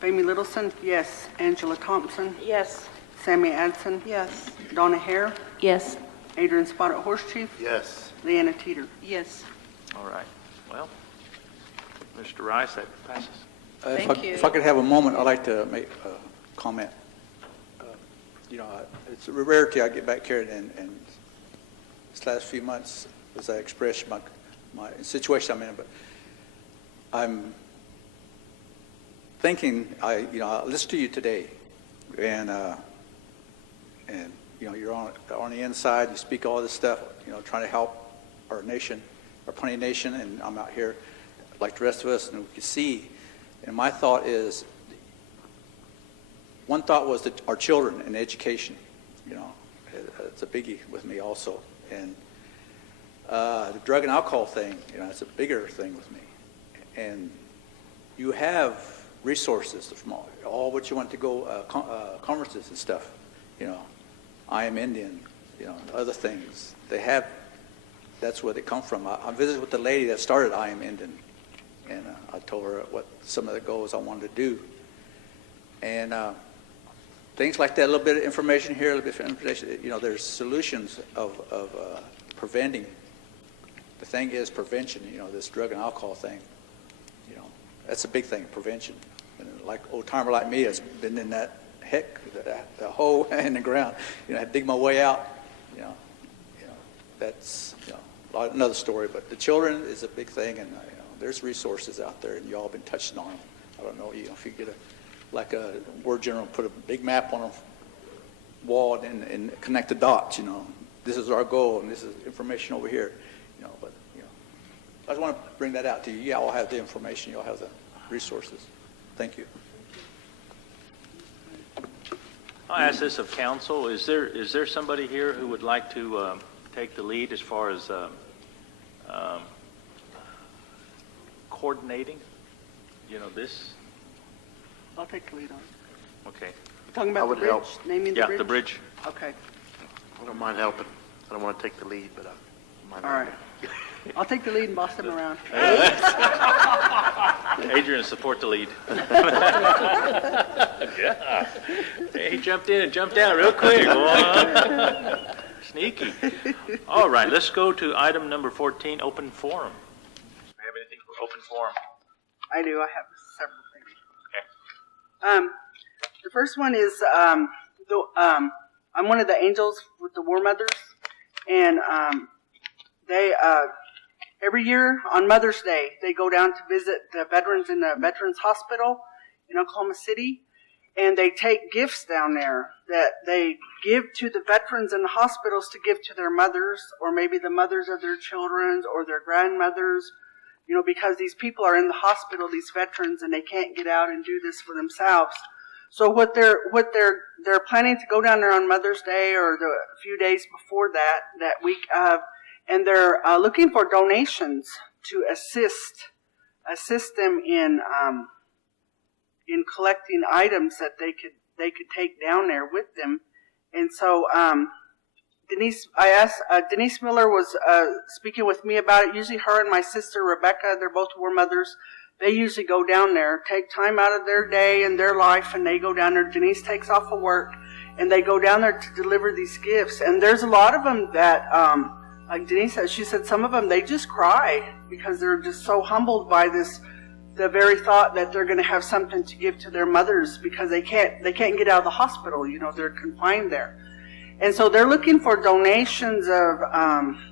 Amy Littleson, yes. Angela Thompson, Yes. Sammy Adson, Yes. Donna Hare, Yes. Adrian Spotted Horse Chief, Yes. Leanna Teeter. Yes. All right, well, Mr. Rice, that passes. Thank you. If I could have a moment, I'd like to make a comment. It's a rarity I get back here, and this last few months, as I expressed my situation I'm in, but I'm thinking, I listened to you today, and you're on the inside, you speak all this stuff, trying to help our nation, our Pawnee Nation, and I'm out here like the rest of us, and we can see. And my thought is, one thought was that our children and education, it's a biggie with me also. And the drug and alcohol thing, it's a bigger thing with me. And you have resources from all what you want to go, conferences and stuff, I Am Indian, other things. That's where they come from. I visited with the lady that started I Am Indian, and I told her what some of the goals I wanted to do. And things like that, a little bit of information here, a little bit of information, there's solutions of preventing. The thing is prevention, this drug and alcohol thing, that's a big thing, prevention. And like old timer like me has been in that the hole in the ground, I had to dig my way out, that's, another story, but the children is a big thing, and there's resources out there, and you all have been touching on them. I don't know, if you get a word general, put a big map on a wall and connect the dots, this is our goal, and this is information over here, but, I just want to bring that out to you. You all have the information, you all have the resources. Thank you. I'll ask this of council. Is there somebody here who would like to take the lead as far as coordinating, this? I'll take the lead on it. Okay. You talking I about the would bridge? help. Naming the Yeah, bridge? the bridge. Okay, I don't mind helping. I don't want to take the lead, but I mind all right. helping. I'll take the lead and boss them around. Adrian, support the lead. Yeah. Hey, he jumped in and jumped out real quick. Boy. Sneaky. All right, let's go to item number 14, open forum. Do we have anything for open forum? I do, I have several things. Okay. The first one is, I'm one of the angels with the War Mothers, and they, every year on Mother's Day, they go down to visit the veterans in the Veterans Hospital in Oklahoma City, and they take gifts down there that they give to the veterans in the hospitals to give to their mothers, or maybe the mothers of their children or their grandmothers, because these people are in the hospital, these veterans, and they can't get out and do this for themselves. So what they're planning to go down there on Mother's Day or the few days before that week of, and they're looking for donations to assist them in collecting items that they could take down there with them. And so Denise Miller was speaking with me about it. Usually her and my sister Rebecca, they're both war mothers. They usually go down there, take time out of their day and their life, and they go down there. Denise takes off of work, and they go down there to deliver these gifts. And there's a lot of them that, like Denise said, she said some of them, they just cry because they're just so humbled by the very thought that they're going to have something to give to their mothers because they can't get out of the hospital. They're confined there. And so they're looking for donations of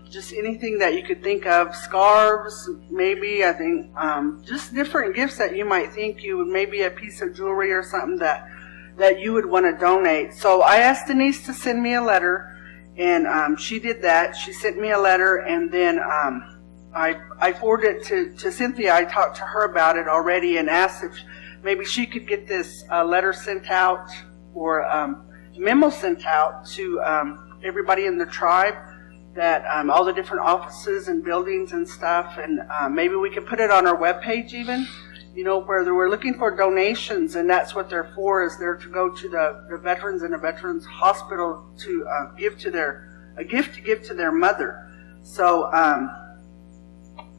just anything that you could think of, scarves, maybe, I think, just different gifts that you might think maybe a piece of jewelry or something that you would want to donate. So I asked Denise to send me a letter, and she did that. She sent me a letter, and then I forwarded it to Cynthia. I talked to her about it already and asked if maybe she could get this letter sent out or memo sent out to everybody in the tribe, that all the different offices and buildings and stuff, and maybe we could put it on our webpage even, where we're looking for donations, and that's what they're for, is they're to go to the veterans in a veterans hospital to give to a gift to give to their mother. So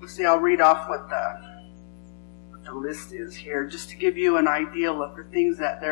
let's see, I'll read off what the list is here, just to give you an idea of the things that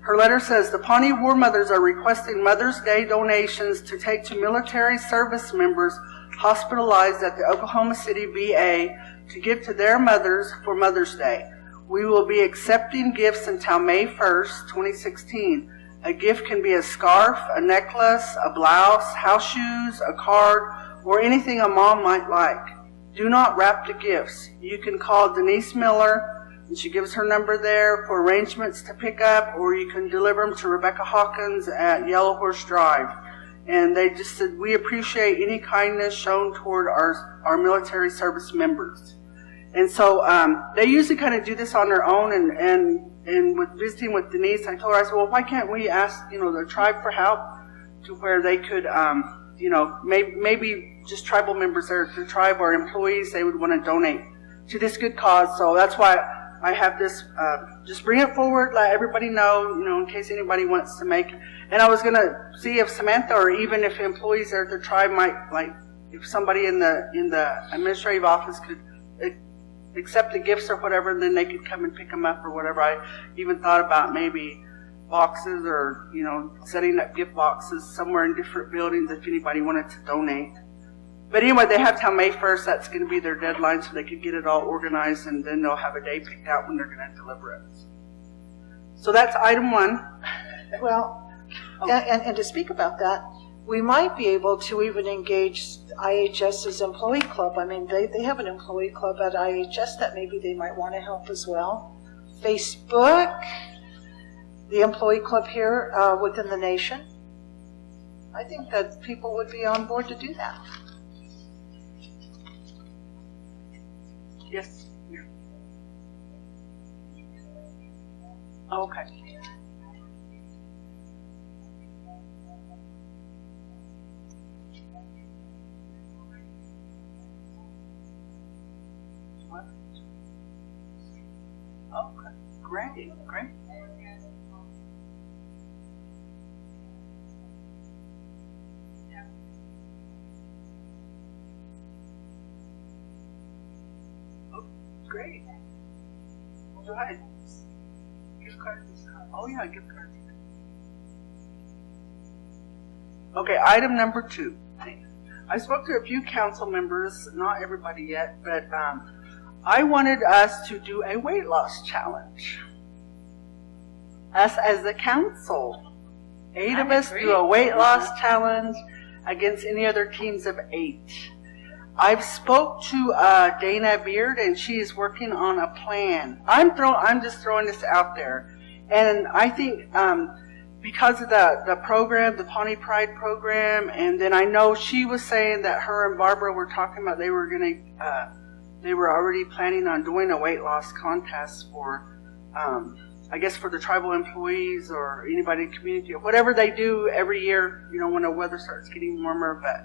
her letter says, the Pawnee War Mothers are requesting Mother's Day donations to take to military service members hospitalized at the Oklahoma City VA to give to their mothers for Mother's Day. We will be accepting gifts until May 1st, 2016. A gift can be a scarf, a necklace, a blouse, house shoes, a card, or anything a mom might like. Do not wrap the gifts. You can call Denise Miller, and she gives her number there for arrangements to pick up, or you can deliver them to Rebecca Hawkins at Yellow Horse Drive. And they just said, we appreciate any kindness shown toward our military service members. And so they usually kind of do this on their own, and with visiting with Denise, I told her, I said, well, why can't we ask, the tribe for help to where they could, maybe just tribal members or the tribe or employees, they would want to donate to this good cause. So that's why I have this, just bring it forward, let everybody know, in case anybody wants to make. And I was going to see if Samantha, or even if employees at the tribe might, like, if somebody in the administrative office could accept the gifts or whatever, then they could come and pick them up or whatever. I even thought about maybe boxes or, setting up gift boxes somewhere in different buildings if anybody wanted to donate. But anyway, they have till May 1st. That's going to be their deadline, so they could get it all organized, and then they'll have a day picked out when they're going to deliver it. So that's item one. Well, and to speak about that, we might be able to even engage IHS's employee club. I mean, they have an employee club at IHS that maybe they might want to help as well. Facebook, the employee club here within the nation. I think that people would be on board to do that. Yes. Okay. Okay. Great. Great. Go ahead. Gift cards. Oh yeah, gift cards. Okay, item number 2. I spoke to a few council members, not everybody yet, but I wanted us to do a weight loss challenge. Us as the council. 8 of us do a weight loss challenge against any other teams of 8. I've spoke to Dana Beard, and she is working on a plan. I'm just throwing this out there. And I think because of the program, the Pawnee Pride program, and then I know she was saying that her and Barbara were talking about they were already planning on doing a weight loss contest for, I guess for the tribal employees or anybody in the community or whatever they do every year, when the weather starts getting warmer. But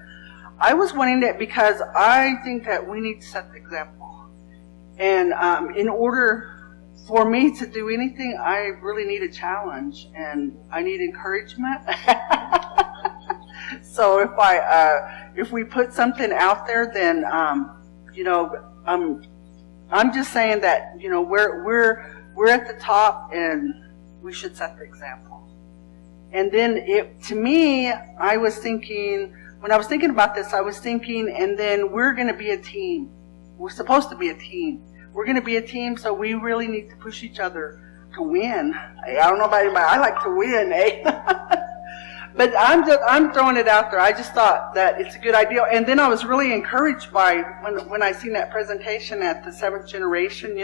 I was wanting it because I think that we need to set the example. And in order for me to do anything, I really need a challenge and I need encouragement. So if we put something out there, then I'm just saying that we're at the top and we should set the example. And then to me, I was thinking, when I was thinking about this, I was thinking, and then we're going to be a team. We're supposed to be a team. We're going to be a team, so we really need to push each other to win. I don't know about anybody. I like to win, eh? But I'm throwing it out there. I just thought that it's a good idea. And then I was really encouraged by when I seen that presentation at the 7th generation,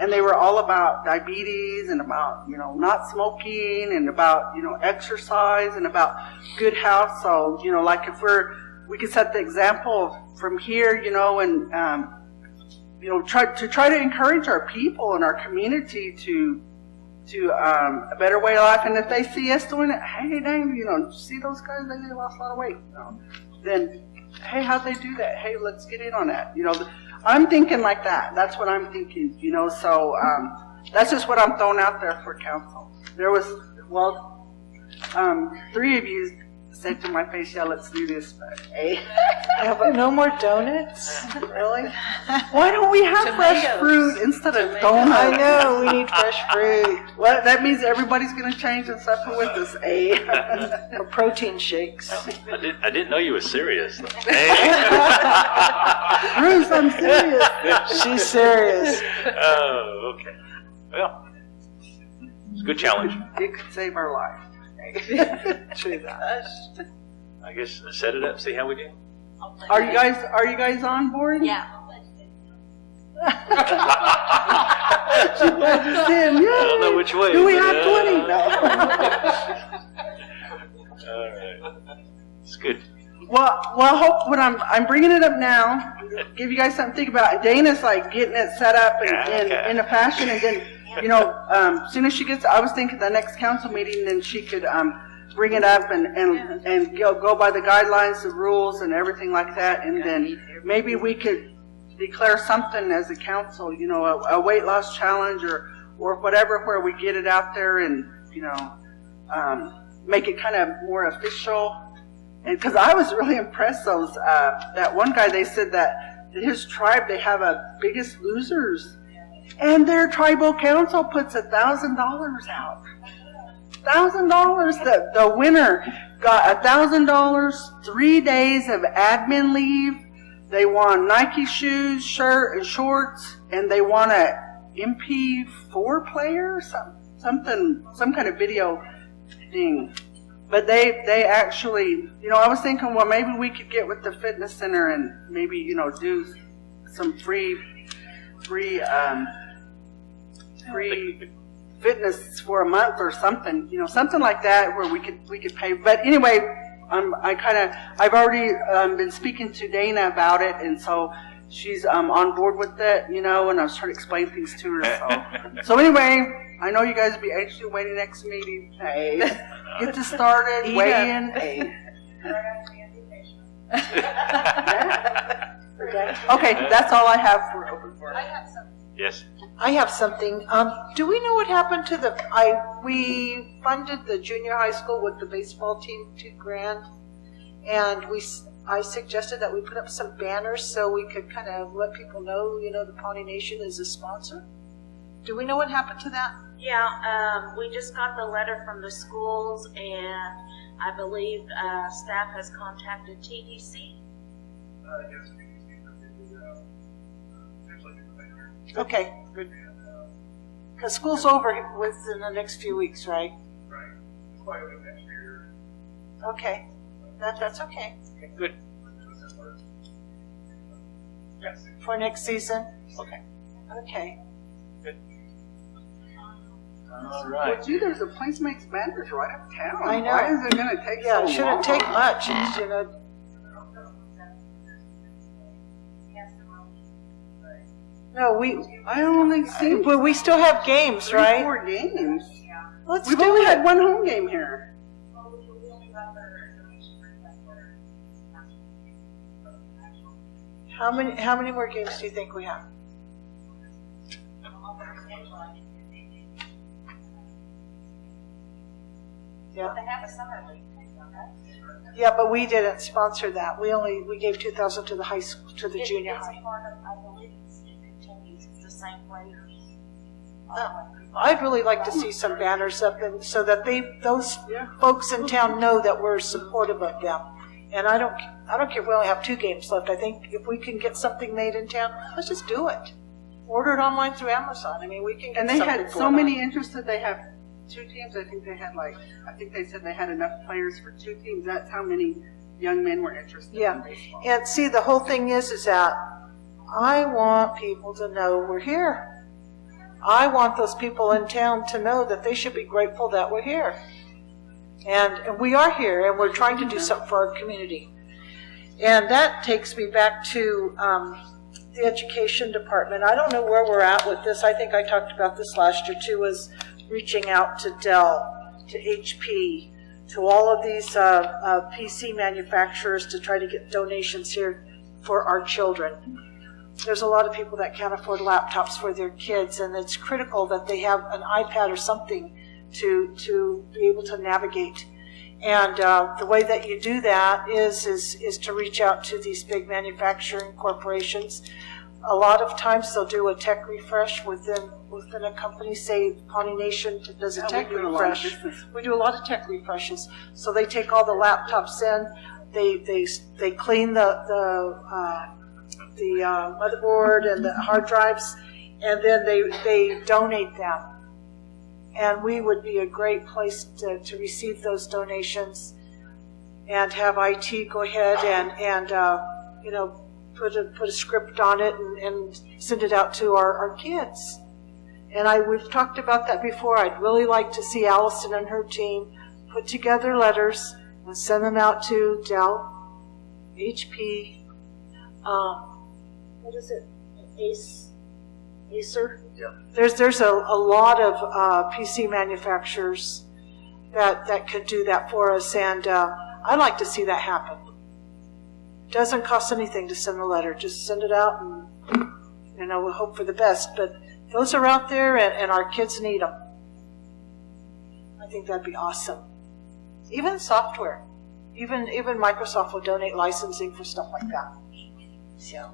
and they were all about diabetes and about, not smoking and about, exercise and about good health. So, like if we could set the example from here, and, try to encourage our people and our community to a better way of life. And if they see us doing it, hey, dang, see those guys, they lost a lot of weight. Then, hey, how'd they do that? Hey, let's get in on that. I'm thinking like that. That's what I'm thinking, So that's just what I'm throwing out there for council. There was, 3 of you said to my face, yeah, let's do this, but hey. Yeah, but no more donuts? Really? Why don't we have fresh fruit instead of donuts? I know, we need fresh fruit. Well, that means everybody's going to change and suffer with us, eh? Or protein shakes. I didn't know you were serious. Bruce, I'm serious. She's serious. Oh, okay. Well, it's a good challenge. It could save our life. True that. I guess set it up, see how we do. Are you guys on board? Yeah. She pledges in. Yay. I don't know which way. Do we but, have 20? No. All right. It's good. Well, I hope when I'm bringing it up now, give you guys something to think about. Dana's like getting it set up in a fashion, and then as soon as she gets, I was thinking the next council meeting, then she could bring it up and go by the guidelines, the rules, and everything like that, and then maybe we could declare something as a council, a weight loss challenge or whatever, where we get it out there and make it kind of more official. And because I was really impressed, that one guy, they said that his tribe, they have a Biggest Losers. And their tribal council puts $1,000 out. $1,000. The winner got $1,000, 3 days of admin leave. They won Nike shoes, shirt, and shorts, and they won a MP4 player, some kind of video thing. But they actually, I was thinking, well, maybe we could get with the fitness center and maybe do some free fitness for a month or something, something like that where we could pay. But anyway, I've already been speaking to Dana about it, and so she's on board with it, and I was trying to explain things to her. So anyway, I know you guys will be anxiously waiting next meeting. Hey, get this started, weigh in. Hey. Okay, that's all I have for open forum. Yes. I have something. Do we know what happened to we funded the junior high school with the baseball team $2,000, and I suggested that we put up some banners so we could kind of let people know, the Pawnee Nation is a sponsor. Do we know what happened to that? Yeah, we just got the letter from the schools, and I believe staff has contacted TDC. Yes. Okay, good. Because school's over within the next few weeks, right? Right. Quite a bit next year. Okay, that's okay. Good. Yes. For next season? Okay. Okay. Good. Well, gee, there's a place makes banners right uptown. I know. Why is it gonna take so Yeah, long? it shouldn't take much, it's, you know. No, I only seen well, we still have games, 3 right? 4 games. Let's We've do only it. had one home game here. How many more games do you think we have? Yeah. They have a summer league, okay? Yeah, but we didn't sponsor that. We gave 2,000 to the high school, to the junior It's high. a part of, I believe it continues, it's the same players. I'd really like to see some banners up and so that those folks in town know that we're supportive of them. And I don't care if we only have 2 games left. I think if we can get something made in town, let's just do it. Order it online through Amazon. I mean, we can get And they something had so going on. many interested, they have 2 teams. I think they said they had enough players for 2 teams. That's how many young men were interested Yeah. in baseball. And see, the whole thing is that I want people to know we're here. I want those people in town to know that they should be grateful that we're here. And we are here, and we're trying to do something for our community. And that takes me back to the education department. I don't know where we're at with this. I think I talked about this last year too, was reaching out to Dell, to HP, to all of these PC manufacturers to try to get donations here for our children. There's a lot of people that can't afford laptops for their kids, and it's critical that they have an iPad or something to be able to navigate. And the way that you do that is to reach out to these big manufacturing corporations. A lot of times they'll do a tech refresh within a company. Say Pawnee Nation does a tech refresh. We do a lot of tech refreshes. So they take all the laptops in, they clean the motherboard and the hard drives, and then they donate them. And we would be a great place to receive those donations and have IT go ahead and put a script on it and send it out to our kids. And we've talked about that before. I'd really like to see Allison and her team put together letters and send them out to Dell, HP, what is it, Acer? Yeah. There's a lot of PC manufacturers that could do that for us, and I'd like to see that happen. It doesn't cost anything to send a letter. Just send it out, and we'll hope for the best. But those are out there, and our kids need them. I think that'd be awesome. Even software, even Microsoft will donate licensing for stuff like that. So,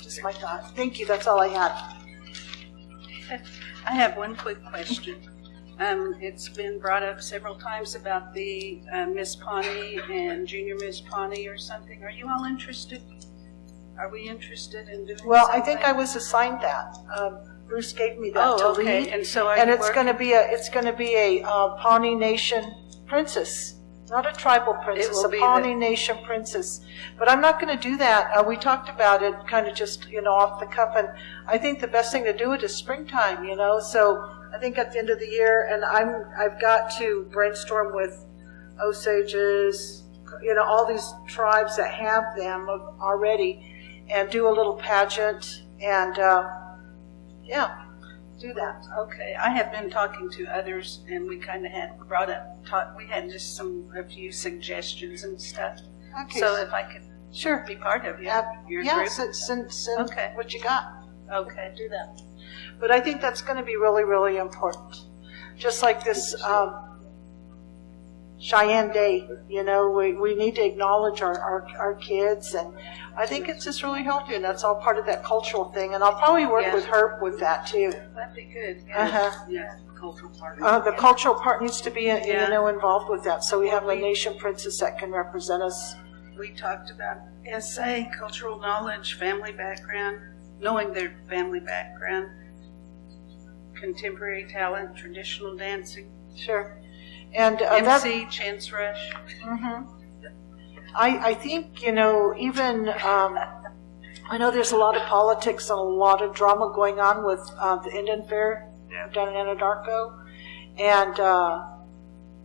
just my thought. Thank you. That's all I had. I have one quick question. It's been brought up several times about the Miss Pawnee and Junior Miss Pawnee or something. Are you all interested? Are we interested in doing Well, something? I think I was assigned that. Bruce gave me that to Oh, okay. lead. And so are And you it's going to be a Pawnee Nation princess, not a tribal princess, a will be Pawnee Nation princess. But I'm not going to do that. We talked about it kind of just, off the cuff. And I think the best thing to do it is springtime, So I think at the end of the year, and I've got to brainstorm with Osages, all these tribes that have them already, and do a little pageant and, do that. Okay, I have been talking to others, and we kind of had we had just a few suggestions and stuff. Okay. So if I could Sure. be part of your group. Send Okay. what you got. Okay, do that. But I think that's going to be really, really important. Just like this Cheyenne Day, we need to acknowledge our kids, and I think it's just really healthy, and that's all part of that cultural thing. And I'll probably work with her with that too. That'd be good. Uh-huh. Yeah, cultural part. The cultural part needs to be, Yeah. involved with that. So we have a nation princess that can represent us. We talked about essay, cultural knowledge, family background, knowing their family background, contemporary talent, traditional dancing, Sure. And MC, chance rush. I think, even, I know there's a lot of politics and a lot of drama going on with the Indian Fair down in Anadarko. And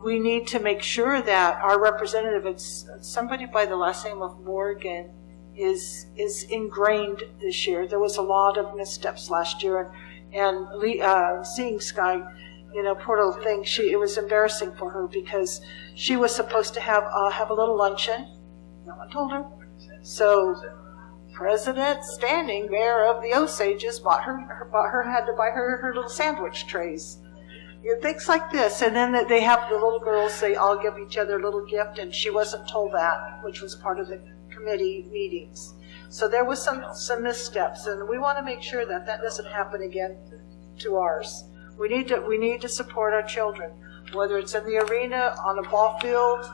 we need to make sure that our representative, it's somebody by the last name of Morgan, is ingrained this year. There was a lot of missteps last year, and seeing Sky, poor little thing, it was embarrassing for her because she was supposed to have a little luncheon. No one told her. So President Standing Mayor of the Osages had to buy her little sandwich trays. Things like this, and then they have the little girls, they all give each other a little gift, and she wasn't told that, which was part of the committee meetings. So there was some missteps, and we want to make sure that doesn't happen again to ours. We need to support our children, whether it's in the arena, on a ball field,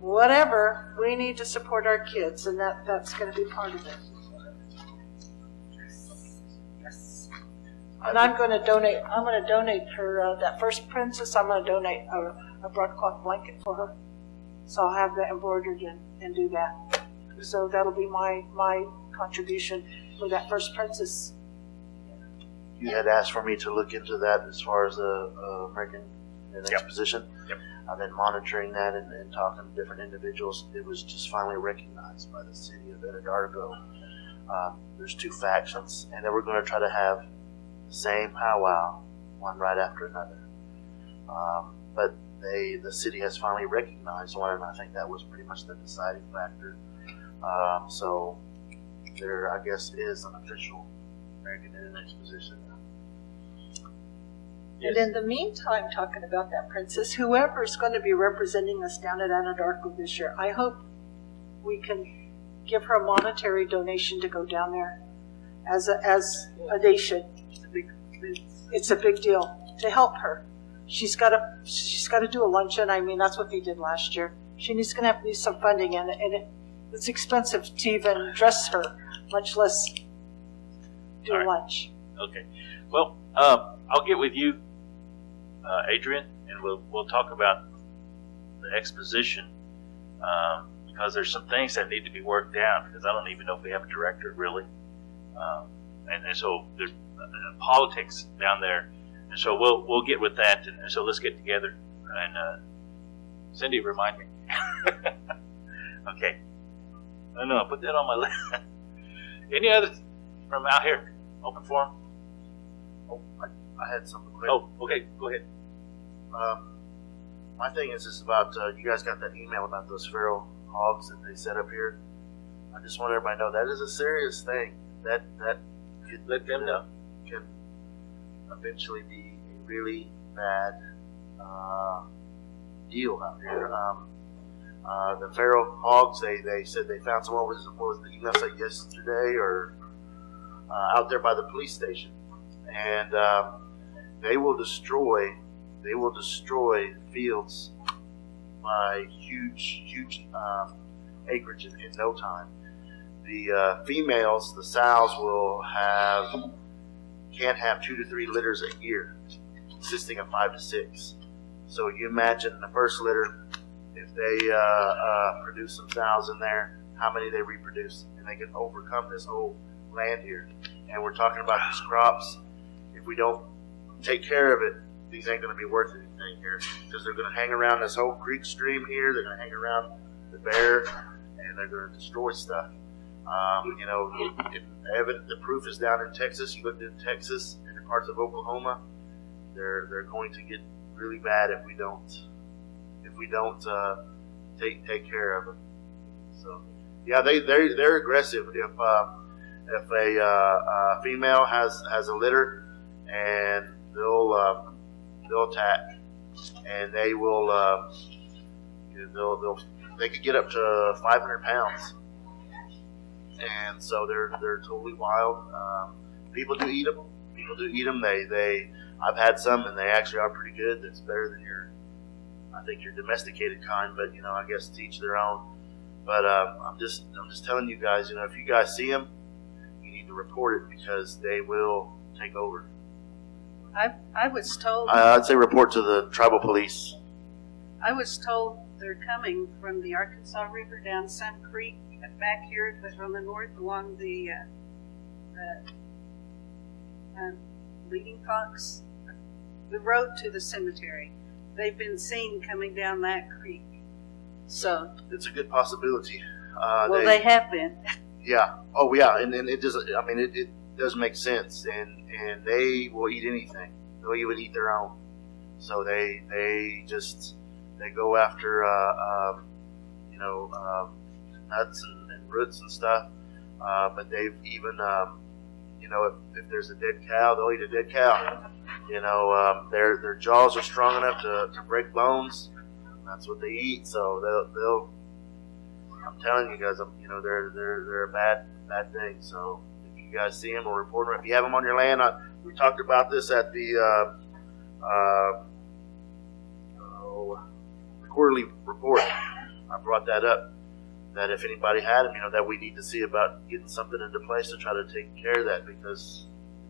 whatever. We need to support our kids, and that's going to be part of it. And I'm going to donate her that first princess. I'm going to donate a broadcloth blanket for her. So I'll have that embroidered and do that. So that'll be my contribution for that first princess. You had asked for me to look into that as far as the American Exposition. Yep. I've been monitoring that and talking to different individuals. It was just finally recognized by the city of Anadarko. There's 2 factions, and they were going to try to have the same powwow, one right after another. But the city has finally recognized one, and I think that was pretty much the deciding factor. So there, I guess, is an official American Indian Exposition. And in the meantime, talking about that princess, whoever is going to be representing us down at Anadarko this year, I hope we can give her a monetary donation to go down there as a nation. It's a big deal to help her. She's got to do a luncheon. I mean, that's what they did last year. She's going to have to do some funding, and it's expensive to even dress her, much less do lunch. Okay. Well, I'll get with you, Adrian, and we'll talk about the exposition because there's some things that need to be worked out because I don't even know if we have a director really, and so there's politics down there, and so we'll get with that, and so let's get together. And Cindy, remind me. Okay. No, put that on my list. Any other from out here? Open forum. Oh, I had something quick. Oh, okay. Go ahead. My thing is about you guys got that email about those feral hogs that they set up here. I just want everybody to know that is a serious thing. That could Let them know. Can eventually be a really bad deal out here. The feral hogs, they said they found someone what was the email say yesterday or out there by the police station, and they will destroy fields by huge acreage in no time. The females, the sows, can have 2 to 3 litters a year, consisting of 5 to 6. So you imagine the first litter, if they produce some sows in there, how many they reproduce, and they can overcome this whole land here. And we're talking about these crops. If we don't take care of it, these ain't going to be worth anything here because they're going to hang around this whole creek stream here. They're going to hang around the bear, and they're going to destroy stuff. The proof is down in Texas. You look in Texas and in parts of Oklahoma, they're going to get really bad if we don't take care of them. So yeah, they're aggressive. If a female has a litter, and they'll attack, and they could get up to 500 pounds, and so they're totally wild. People do eat them. I've had some, and they actually are pretty good. That's better than your domesticated kind, but I guess to each their own. But I'm just telling you guys, if you guys see them, you need to report it because they will take over. I was told. I'd say report to the tribal police. I was told they're coming from the Arkansas River down Sun Creek back here on the north along the Leading Fox the road to the cemetery. They've been seen coming down that creek. So, It's a good possibility. well, they have been. Yeah. Oh, yeah. And it does. I mean, it does make sense. And they will eat anything. They'll even eat their own. So they go after nuts and roots and stuff. But they've even if there's a dead cow, they'll eat a dead cow. Their jaws are strong enough to break bones. That's what they eat. So they'll. I'm telling you guys, they're a bad thing. So if you guys see them or report them, if you have them on your land, we talked about this at the quarterly report. I brought that up. That if anybody had them, that we need to see about getting something into place to try to take care of that, because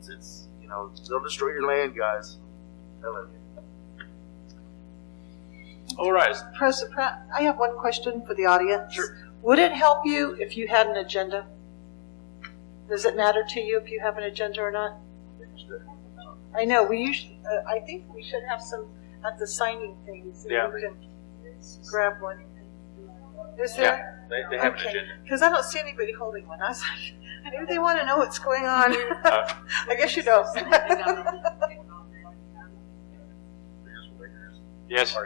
it's they'll destroy your land, guys. I'm telling you. All right. President Pratt, I have one question for the audience. Sure. Would it help you if you had an agenda? Does it matter to you if you have an agenda or not? I know, we usually, I think we should have some at the signing things. Yeah. We can grab one. Is there? Yeah, they have an Okay, agenda. because I don't see anybody holding one. I was like, I knew they want to know what's going on. I guess you don't. Yes.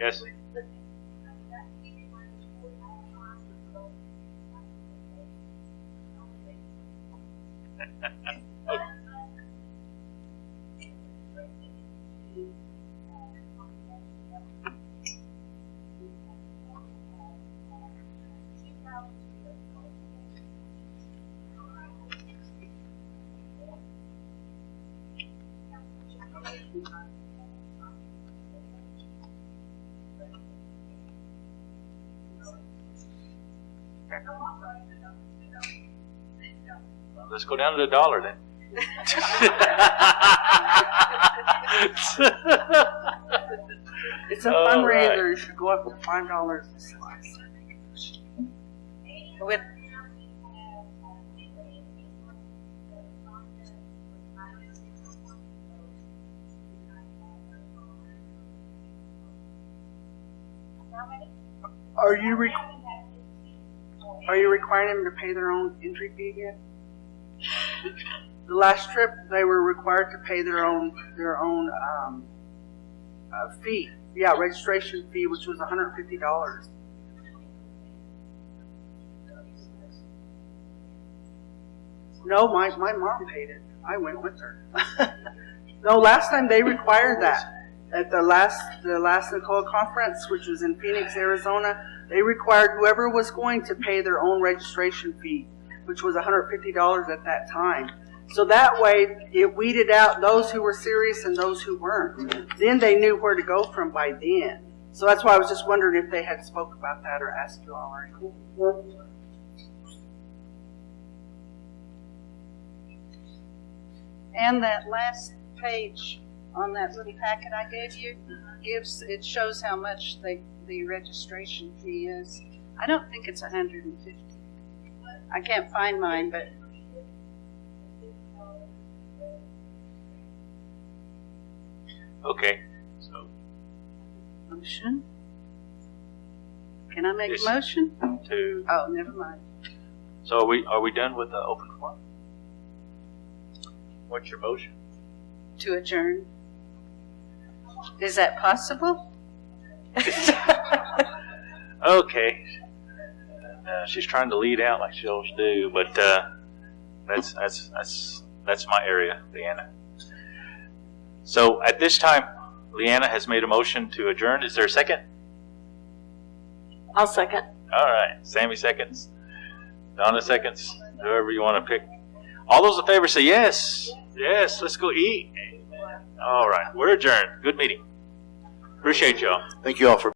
Yes. Let's go down to the dollar then. It's a All fundraiser. right. You should go up to $5 a slice. With, Are you requiring them to pay their own entry fee again? The last trip, they were required to pay their own fee. Yeah, registration fee, which was $150. No, my mom paid it. I went with her. No, last time they required that. At the last NACOA conference, which was in Phoenix, Arizona, they required whoever was going to pay their own registration fee, which was $150 at that time. So that way, it weeded out those who were serious and those who weren't. Then they knew where to go from by then. So that's why I was just wondering if they had spoke about that or asked you already. and that last page on that little packet I gave you it shows how much the registration fee is. I don't think it's $150. I can't find mine, but Okay. So motion. Can I make Yes. a motion? to Oh, never mind. so are we done with the open forum? What's your motion? To adjourn. Is that possible? Okay. She's trying to lead out like she always do, but that's my area, Leanna. So at this time, Leanna has made a motion to adjourn. Is there a second? I'll second. All right. Sammy seconds. Donna seconds. Whoever you want to pick. All those in favor say yes. Yes. Let's go eat. All right. We're adjourned. Good meeting. Appreciate y'all. Thank you all for